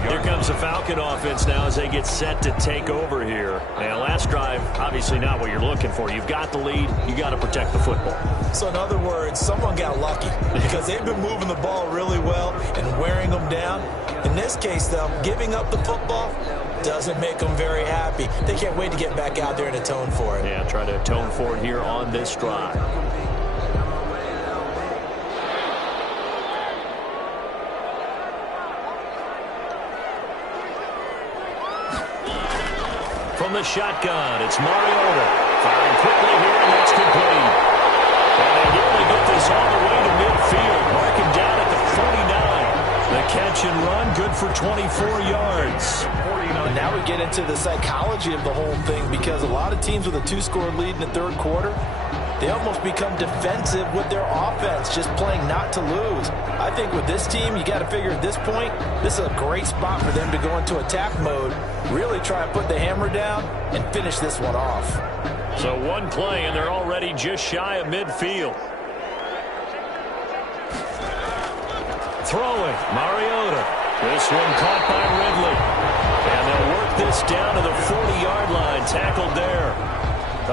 Here comes the Falcon offense now as they get set to take over here. Now, last drive, obviously not what you're looking for. You've got the lead. You got to protect the football. So, in other words, someone got lucky because they've been moving the ball really well and wearing them down. In this case, though, giving up the football doesn't make them very happy. They can't wait to get back out there and atone for it. Yeah, try to atone for it here on this drive. From the shotgun, it's Mariota. Firing quickly here, and that's complete. And they nearly get this all the way to midfield. Mark him down at the 49. The catch and run, good for 24 yards. And now we get into the psychology of the whole thing, because a lot of teams with a 2-score lead in the third quarter, they almost become defensive with their offense, just playing not to lose. I think with this team, you got to figure at this point, this is a great spot for them to go into attack mode, really try to put the hammer down and finish this one off. So one play, and they're already just shy of midfield. Throwing, Mariota. This one caught by Ridley. And they'll work this down to the 40-yard line, tackled there.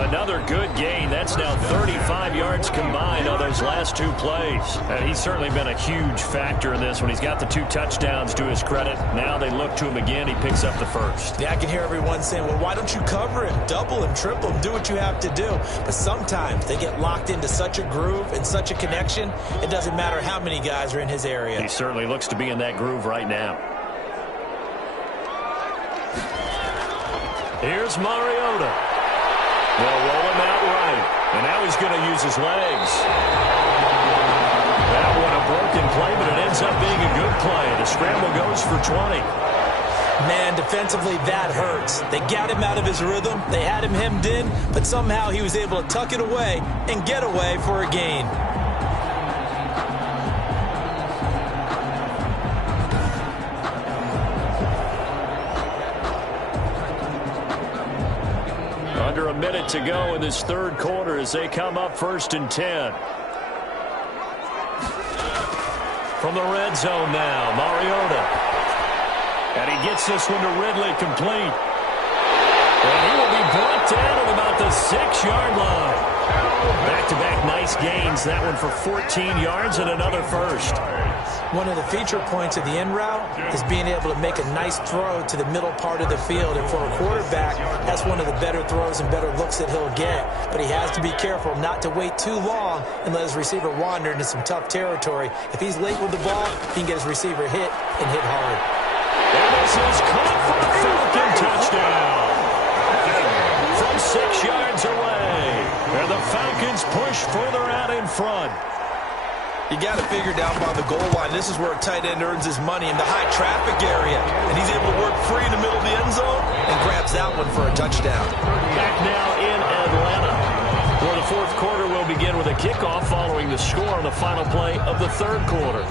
Another good gain. That's now 35 yards combined on those last 2 plays. He's certainly been a huge factor in this one. He's got the 2 touchdowns to his credit. Now they look to him again. He picks up the first. Yeah, I can hear everyone saying, well, why don't you cover him, double him, triple him, do what you have to do. But sometimes they get locked into such a groove and such a connection, it doesn't matter how many guys are in his area. He certainly looks to be in that groove right now. Here's Mariota. They'll roll him out right, and now he's going to use his legs. That one a broken play, but it ends up being a good play. The scramble goes for 20. Man, defensively, that hurts. They got him out of his rhythm. They had him hemmed in, but somehow he was able to tuck it away and get away for a gain. Under a minute to go in this third quarter as they come up 1st and 10. From the red zone now, Mariota. And he gets this one to Ridley complete. And he will be brought down at about the 6-yard line. Back-to-back nice gains. That one for 14 yards and another first. One of the feature points of the in route is being able to make a nice throw to the middle part of the field. And for a quarterback, that's one of the better throws and better looks that he'll get. But he has to be careful not to wait too long and let his receiver wander into some tough territory. If he's late with the ball, he can get his receiver hit and hit hard. And this is caught for a Falcon touchdown. From 6 yards away. And the Falcons push further out in front. You got to figure down by the goal line. This is where a tight end earns his money in the high traffic area. And he's able to work free in the middle of the end zone and grabs that one for a touchdown. Back now in Atlanta. For the fourth quarter, we'll begin with a kickoff following the score on the final play of the third quarter.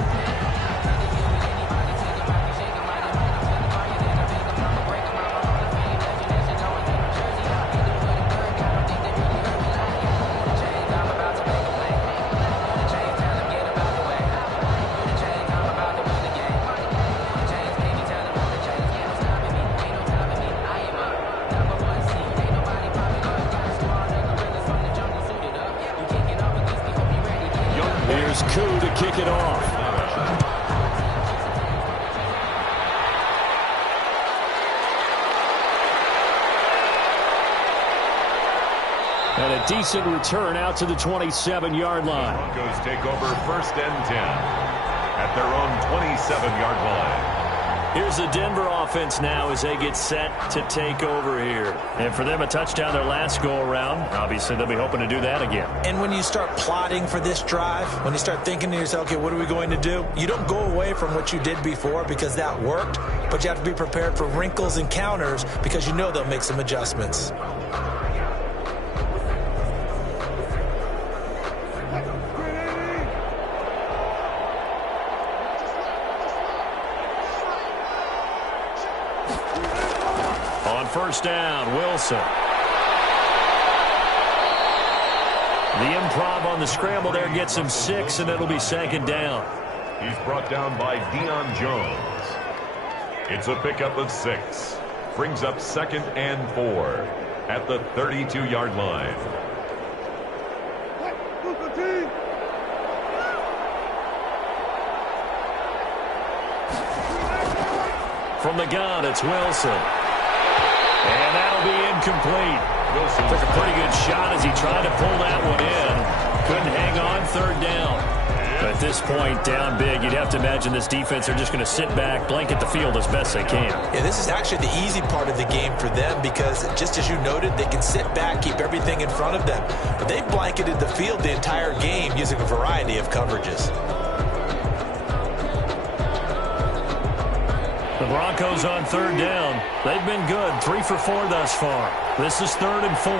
To kick it off. And a decent return out to the 27-yard line. Broncos take over 1st and 10 at their own 27-yard line. Here's the Denver offense now as they get set to take over here. And for them, a touchdown their last go-around. Obviously, they'll be hoping to do that again. And when you start plotting for this drive, when you start thinking to yourself, okay, what are we going to do? You don't go away from what you did before because that worked, but you have to be prepared for wrinkles and counters because you know they'll make some adjustments. First down, Wilson. The improv on the scramble there gets him 6, and it'll be 2nd down. He's brought down by Deion Jones. It's a pickup of 6. Brings up 2nd and 4 at the 32-yard line. From the gun, it's Wilson. And that'll be incomplete. Wilson took a pretty good shot as he tried to pull that one in. Couldn't hang on, 3rd down. But at this point, down big, you'd have to imagine this defense are just going to sit back, blanket the field as best they can. Yeah, this is actually the easy part of the game for them because, just as you noted, they can sit back, keep everything in front of them. But they blanketed the field the entire game using a variety of coverages. The Broncos on 3rd down. They've been good, 3 for 4 thus far. This is 3rd and 4.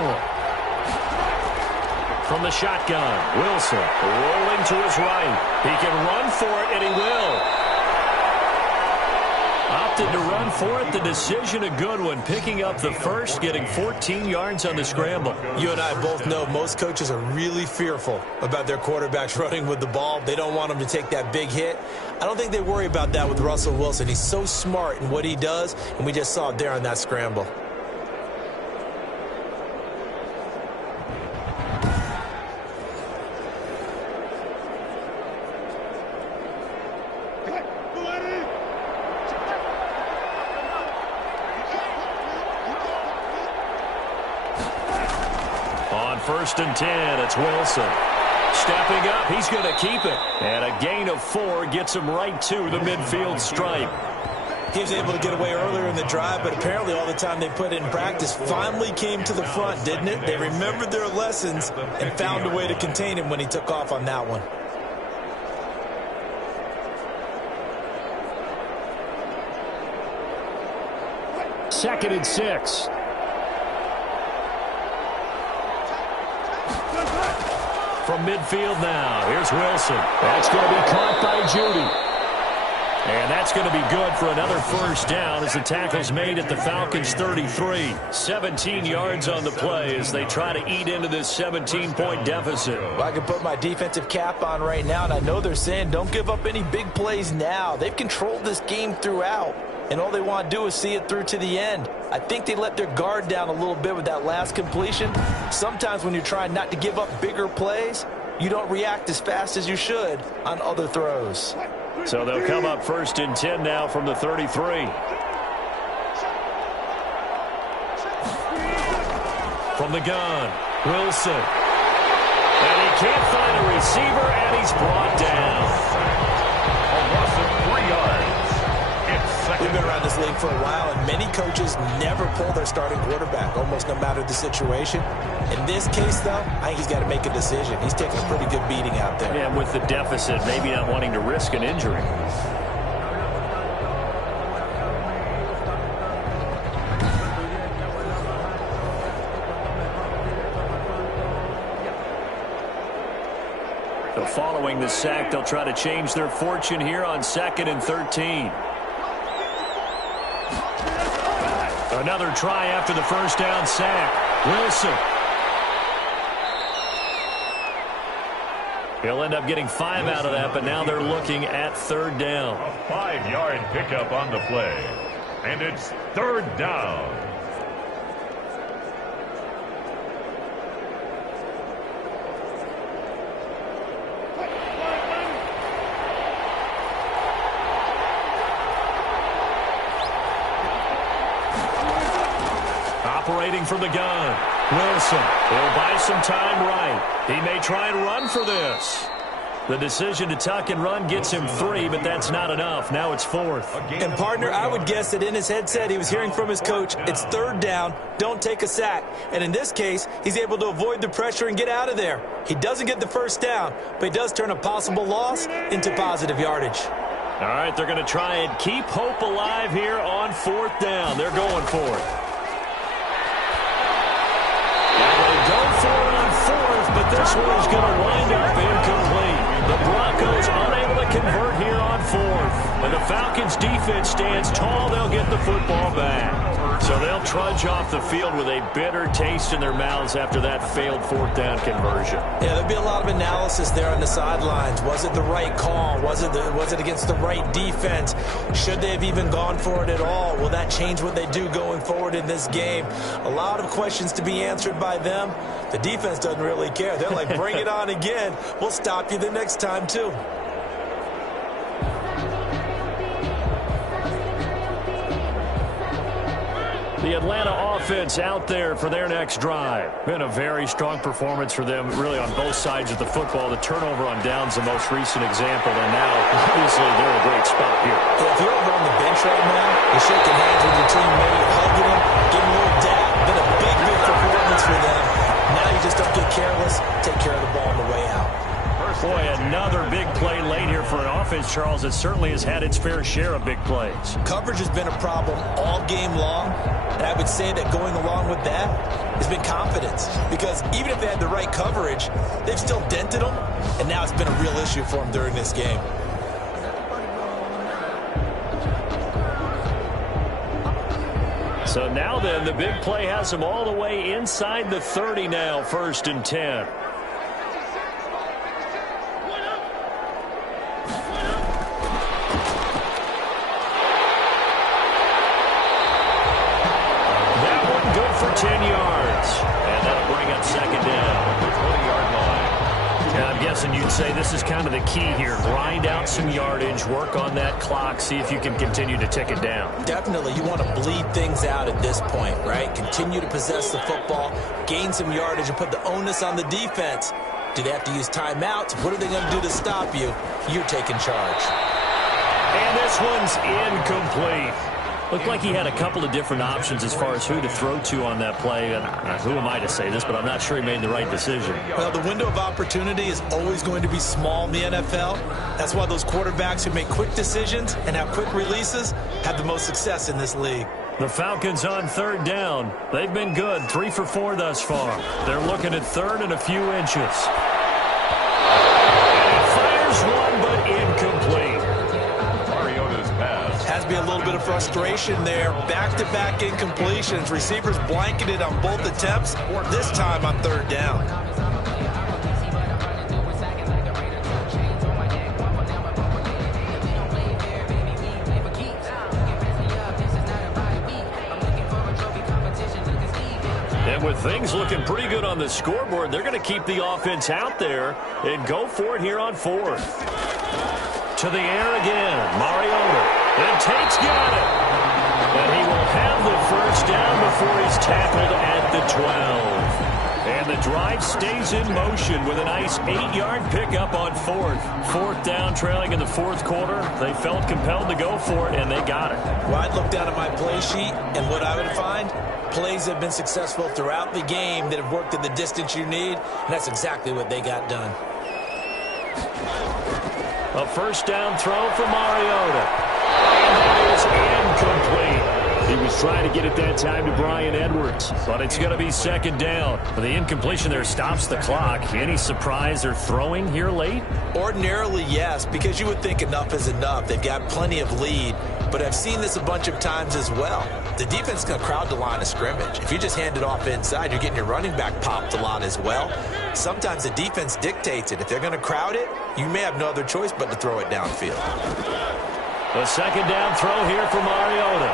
From the shotgun, Wilson rolling to his right. He can run for it, and he will. Opted to run for it. The decision a good one. Picking up the first, getting 14 yards on the scramble. You and I both know most coaches are really fearful about their quarterbacks running with the ball. They don't want them to take that big hit. I don't think they worry about that with Russell Wilson. He's so smart in what he does, and we just saw it there on that scramble. On 1st and 10, it's Wilson. Stepping up, he's going to keep it. And a gain of 4 gets him right to the midfield stripe. He was able to get away earlier in the drive, but apparently all the time they put in practice finally came to the front, didn't it? They remembered their lessons and found a way to contain him when he took off on that one. Second and 6. From midfield now, here's Wilson. That's going to be caught by Judy. And that's going to be good for another first down as the tackle's made at the Falcons' 33. 17 yards on the play as they try to eat into this 17-point deficit. Well, I can put my defensive cap on right now, and I know they're saying don't give up any big plays now. They've controlled this game throughout, and all they want to do is see it through to the end. I think they let their guard down a little bit with that last completion. Sometimes when you're trying not to give up bigger plays, you don't react as fast as you should on other throws. So they'll come up 1st and 10 now from the 33. From the gun, Wilson. And he can't find a receiver, and he's brought down. A loss of 3 yards. We've been around this league for a while, and many coaches never pull their starting quarterback, almost no matter the situation. In this case, though, I think he's got to make a decision. He's taking a pretty good beating out there. Yeah, with the deficit, maybe not wanting to risk an injury. So following the sack, they'll try to change their fortune here on 2nd and 13. Another try after the first down sack. Wilson. He'll end up getting 5 out of that, but now they're looking at 3rd down. A 5-yard pickup on the play. And it's 3rd down. Operating from the gun. Wilson will buy some time right. He may try and run for this. The decision to tuck and run gets him 3, but that's not enough. Now it's 4th. And, partner, I would guess that in his headset he was hearing from his coach, it's 3rd down, don't take a sack. And in this case, he's able to avoid the pressure and get out of there. He doesn't get the first down, but he does turn a possible loss into positive yardage. All right, they're going to try and keep hope alive here on 4th down. They're going for it. Go for it on 4th, but this one's going to wind up incomplete. The Broncos unable to convert here on 4th. And the Falcons defense stands tall. They'll get the football back. So they'll trudge off the field with a bitter taste in their mouths after that failed 4th down conversion. Yeah, there'll be a lot of analysis there on the sidelines. Was it the right call? Was it against the right defense? Should they have even gone for it at all? Will that change what they do going forward in this game? A lot of questions to be answered by them. The defense doesn't really care. They're like, bring it on again. We'll stop you the next time, too. The Atlanta offense out there for their next drive. Been a very strong performance for them, really, on both sides of the football. The turnover on downs, the most recent example, and now, obviously, they're in a great spot here. Yeah, if you're over on the bench right now, you're shaking hands with your teammate, hugging him, giving a little dab. Been a big performance for them. Now you just don't get careless. Take care of the ball on the way out. Boy, another big play late here for an offense, Charles, that certainly has had its fair share of big plays. Coverage has been a problem all game long, and I would say that going along with that has been confidence. Because even if they had the right coverage, they've still dented them, and now it's been a real issue for them during this game. So now then, the big play has them all the way inside the 30 now, 1st and 10. That one good for 10 yards. And that'll bring up 2nd down. 20-yard line. And I'm guessing you'd say this is kind of the key here. Grind out some yardage, work on that clock, see if you can continue to tick it down. Definitely. You want to bleed things out at this point, right? Continue to possess the football, gain some yardage, and put the onus on the defense. Do they have to use timeouts? What are they going to do to stop you? You're taking charge. And this one's incomplete. Looked like he had a couple of different options as far as who to throw to on that play. And who am I to say this, but I'm not sure he made the right decision. Well, the window of opportunity is always going to be small in the NFL. That's why those quarterbacks who make quick decisions and have quick releases have the most success in this league. The Falcons on 3rd down. They've been good, 3 for 4 thus far. They're looking at 3rd and a few inches. And he fires one, but incomplete. Has to be a little bit of frustration there. Back-to-back incompletions. Receivers blanketed on both attempts, this time on 3rd down. Things looking pretty good on the scoreboard. They're going to keep the offense out there and go for it here on fourth. To the air again. Mariota. And Tate's got it. And he will have the first down before he's tackled at the 12. And the drive stays in motion with a nice 8-yard pickup on fourth. Fourth down, trailing in the fourth quarter. They felt compelled to go for it, and they got it. Well, I'd look down at my play sheet, and what I would find, plays have been successful throughout the game that have worked in the distance you need, and that's exactly what they got done. A first down throw for Mariota. And that is incomplete. He was trying to get it that time to Bryan Edwards, but it's going to be second down. The incompletion there stops the clock. Any surprise they're throwing here late? Ordinarily, yes, because you would think enough is enough. They've got plenty of lead, but I've seen this a bunch of times as well. The defense is going to crowd the line of scrimmage. If you just hand it off inside, you're getting your running back popped a lot as well. Sometimes the defense dictates it. If they're going to crowd it, you may have no other choice but to throw it downfield. The second down throw here for Mariota.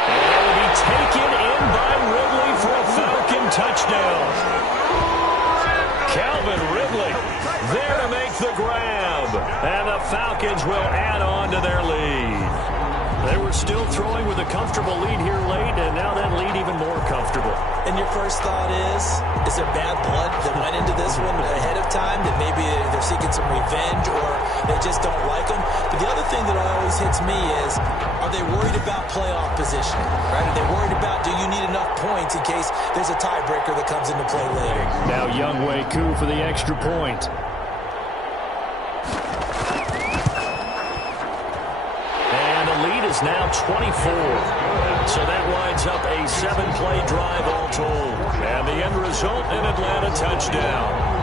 And it will be taken in by Ridley for a Falcon touchdown. Calvin Ridley there to make the grab. And the Falcons will add on to their lead. They were still throwing with a comfortable lead here late, and now that lead even more comfortable. And your first thought is there bad blood that went into this one ahead of time, that maybe they're seeking some revenge or they just don't like them? But the other thing that always hits me is, are they worried about playoff positioning? Right? Are they worried about, do you need enough points in case there's a tiebreaker that comes into play later? Now Younghoe Koo for the extra point. Is now 24. So that winds up a 7-play drive all told. And the end result, an Atlanta touchdown.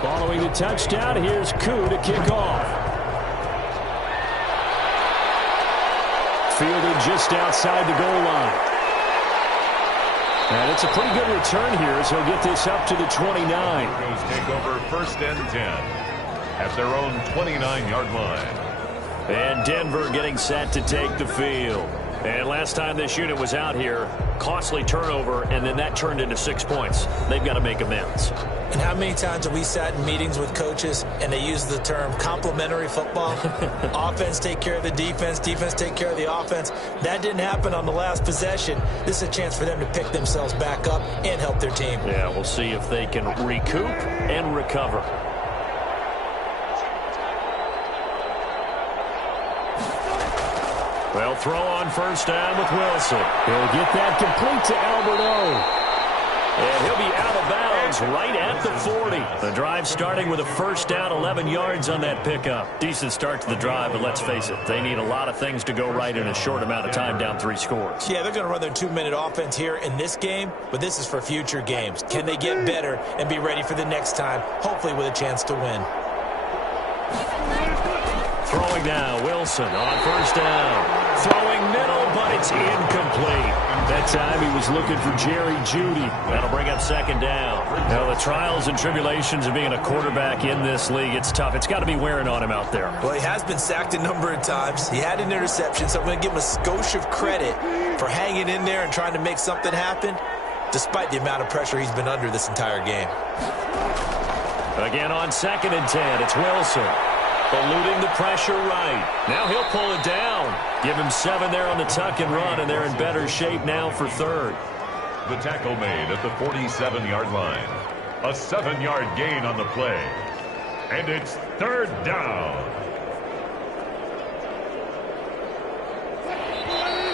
Following the touchdown, here's Koo to kick off. Fielded just outside the goal line. And it's a pretty good return here as he'll get this up to the 29. Broncos take over first and 10 at their own 29-yard line. And Denver getting set to take the field. And last time this unit was out here, costly turnover, and then that turned into 6 points. They've got to make amends. And how many times have we sat in meetings with coaches and they use the term complementary football? Offense take care of the defense, defense take care of the offense. That didn't happen on the last possession. This is a chance for them to pick themselves back up and help their team. Yeah, we'll see if they can recoup and recover. Well, throw on first down with Wilson. He'll get that complete to Albert O. And he'll be out of bounds right at the 40. The drive starting with a first down, 11 yards on that pickup. Decent start to the drive, but let's face it, they need a lot of things to go right in a short amount of time, down 3 scores. Yeah, they're going to run their 2-minute offense here in this game, but this is for future games. Can they get better and be ready for the next time, hopefully with a chance to win? Throwing now, Wilson on first down. Throwing middle, but it's incomplete. That time he was looking for Jerry Jeudy. That'll bring up second down. Now, the trials and tribulations of being a quarterback in this league, it's tough. It's got to be wearing on him out there. Well, he has been sacked a number of times. He had an interception, so I'm going to give him a skosh of credit for hanging in there and trying to make something happen, despite the amount of pressure he's been under this entire game. Again on second and 10, it's Wilson. Eluding the pressure right. Now he'll pull it down. Give him 7 there on the tuck and run, and they're in better shape now for third. The tackle made at the 47-yard line. A 7-yard gain on the play. And it's third down.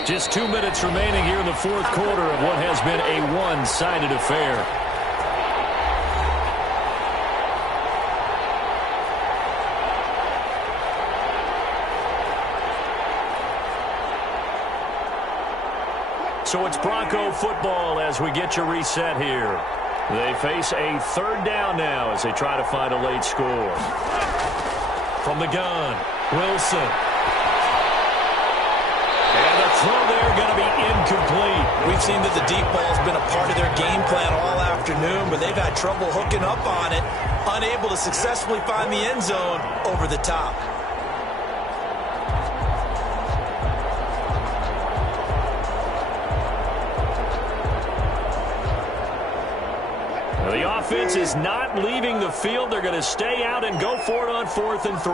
Just 2 minutes remaining here in the fourth quarter of what has been a one-sided affair. So it's Bronco football as we get you reset here. They face a third down now as they try to find a late score. From the gun, Wilson. And the throw there going to be incomplete. We've seen that the deep ball's been a part of their game plan all afternoon, but they've had trouble hooking up on it, unable to successfully find the end zone over the top. The offense is not leaving the field. They're going to stay out and go for it on 4th and 3.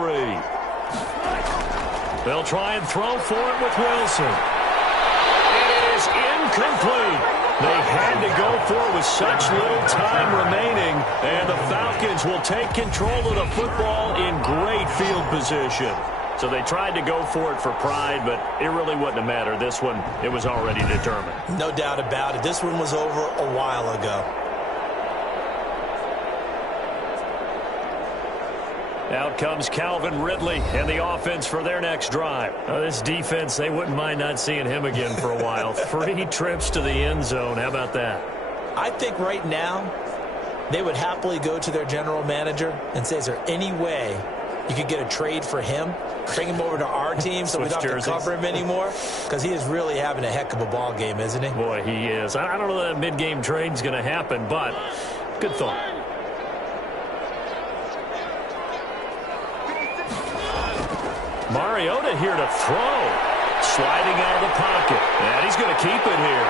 They'll try and throw for it with Wilson. It is incomplete. They had to go for it with such little time remaining, and the Falcons will take control of the football in great field position. So they tried to go for it for pride, but it really wouldn't have mattered. This one, it was already determined. No doubt about it. This one was over a while ago. Out comes Calvin Ridley and the offense for their next drive. This defense, they wouldn't mind not seeing him again for a while. 3 trips to the end zone. How about that? I think right now they would happily go to their general manager and say, is there any way you could get a trade for him? Bring him over to our team so we don't have to cover him anymore? Because he is really having a heck of a ball game, isn't he? Boy, he is. I don't know that mid-game trade's going to happen, but good thought. Mariota here to throw. Sliding out of the pocket. And he's going to keep it here.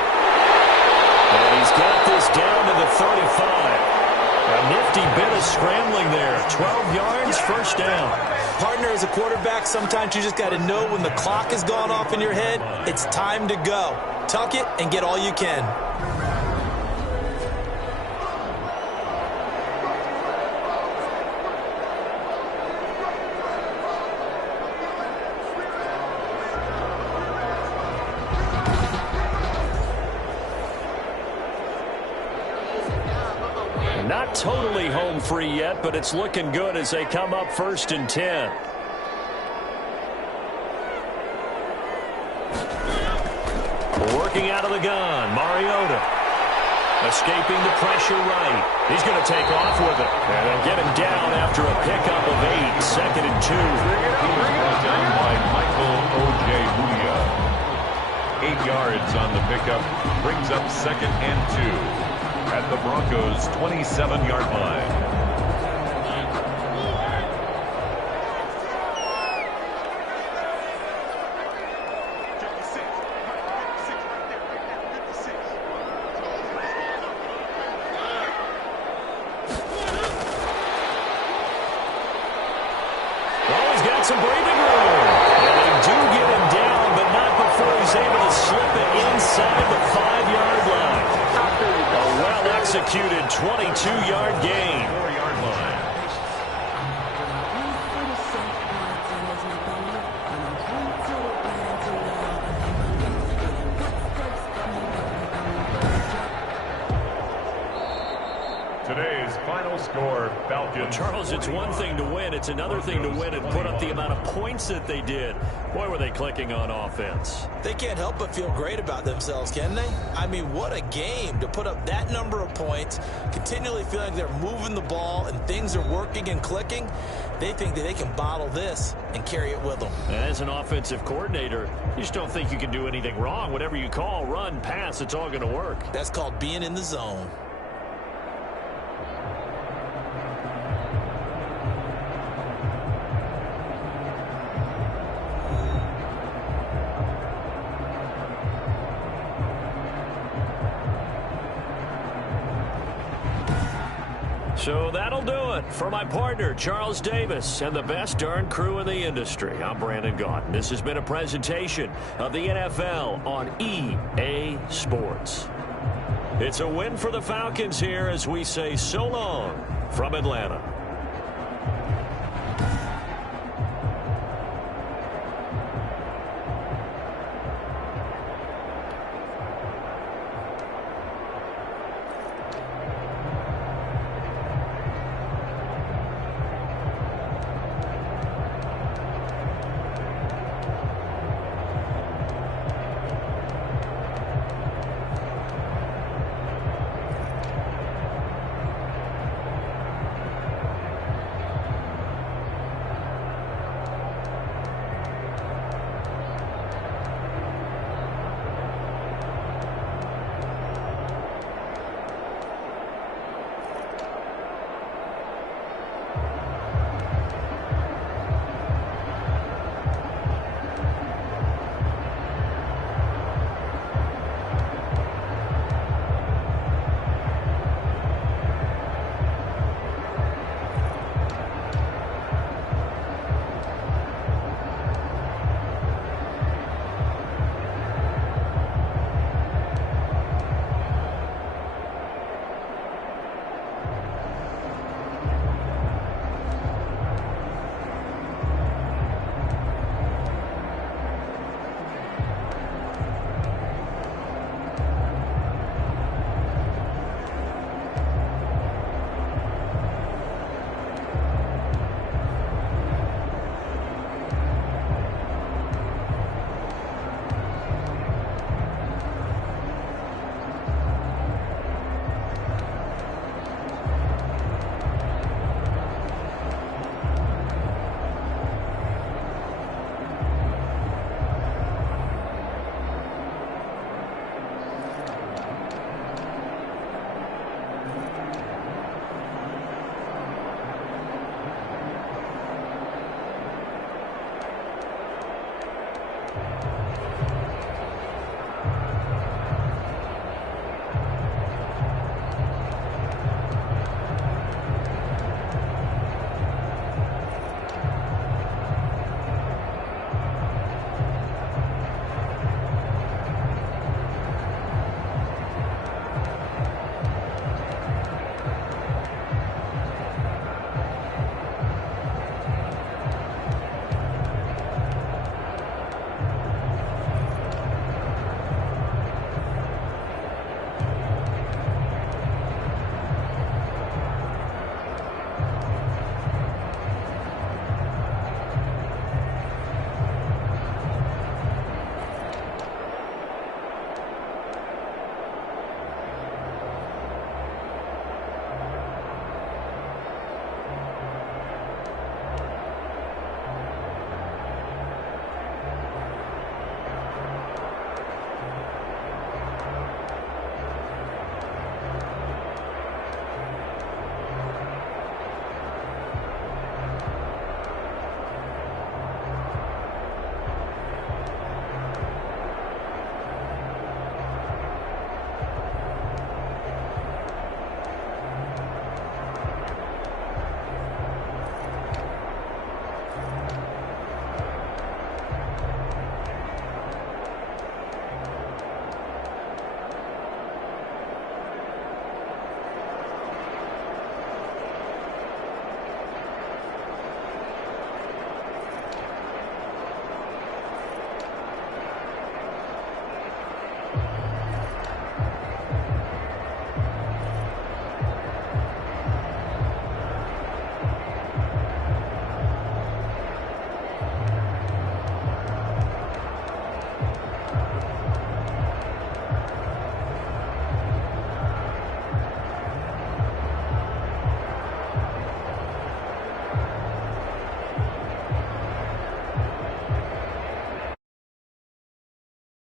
And he's got this down to the 35. A nifty bit of scrambling there. 12 yards, first down. Partner, as a quarterback, sometimes you just got to know when the clock has gone off in your head, it's time to go. Tuck it and get all you can. Not totally home free yet, but it's looking good as they come up 1st and 10. Working out of the gun, Mariota. Escaping the pressure right. He's going to take off with it. And they'll get him down after a pickup of 8, 2nd and 2. He was brought down by Michael Ojemudia. 8 yards on the pickup. Brings up 2nd and 2. At the Broncos' 27-yard line. Well, he's got some breathing room. And they do get him down, but not before he's able to slip it inside the 5-yard line. A well-executed 22-yard gain. 4-yard line. Today's final score, Falcons. Charles, it's one thing to win. It's another thing to win and put up the amount of points that they did. Boy, were they clicking on offense. They can't help but feel great about themselves, can they? I mean, what a game to put up that number of points, continually feeling like they're moving the ball and things are working and clicking. They think that they can bottle this and carry it with them. As an offensive coordinator, you just don't think you can do anything wrong. Whatever you call, run, pass, it's all going to work. That's called being in the zone. So that'll do it for my partner, Charles Davis, and the best darn crew in the industry. I'm Brandon Gaudin. This has been a presentation of the NFL on EA Sports. It's a win for the Falcons here as we say so long from Atlanta.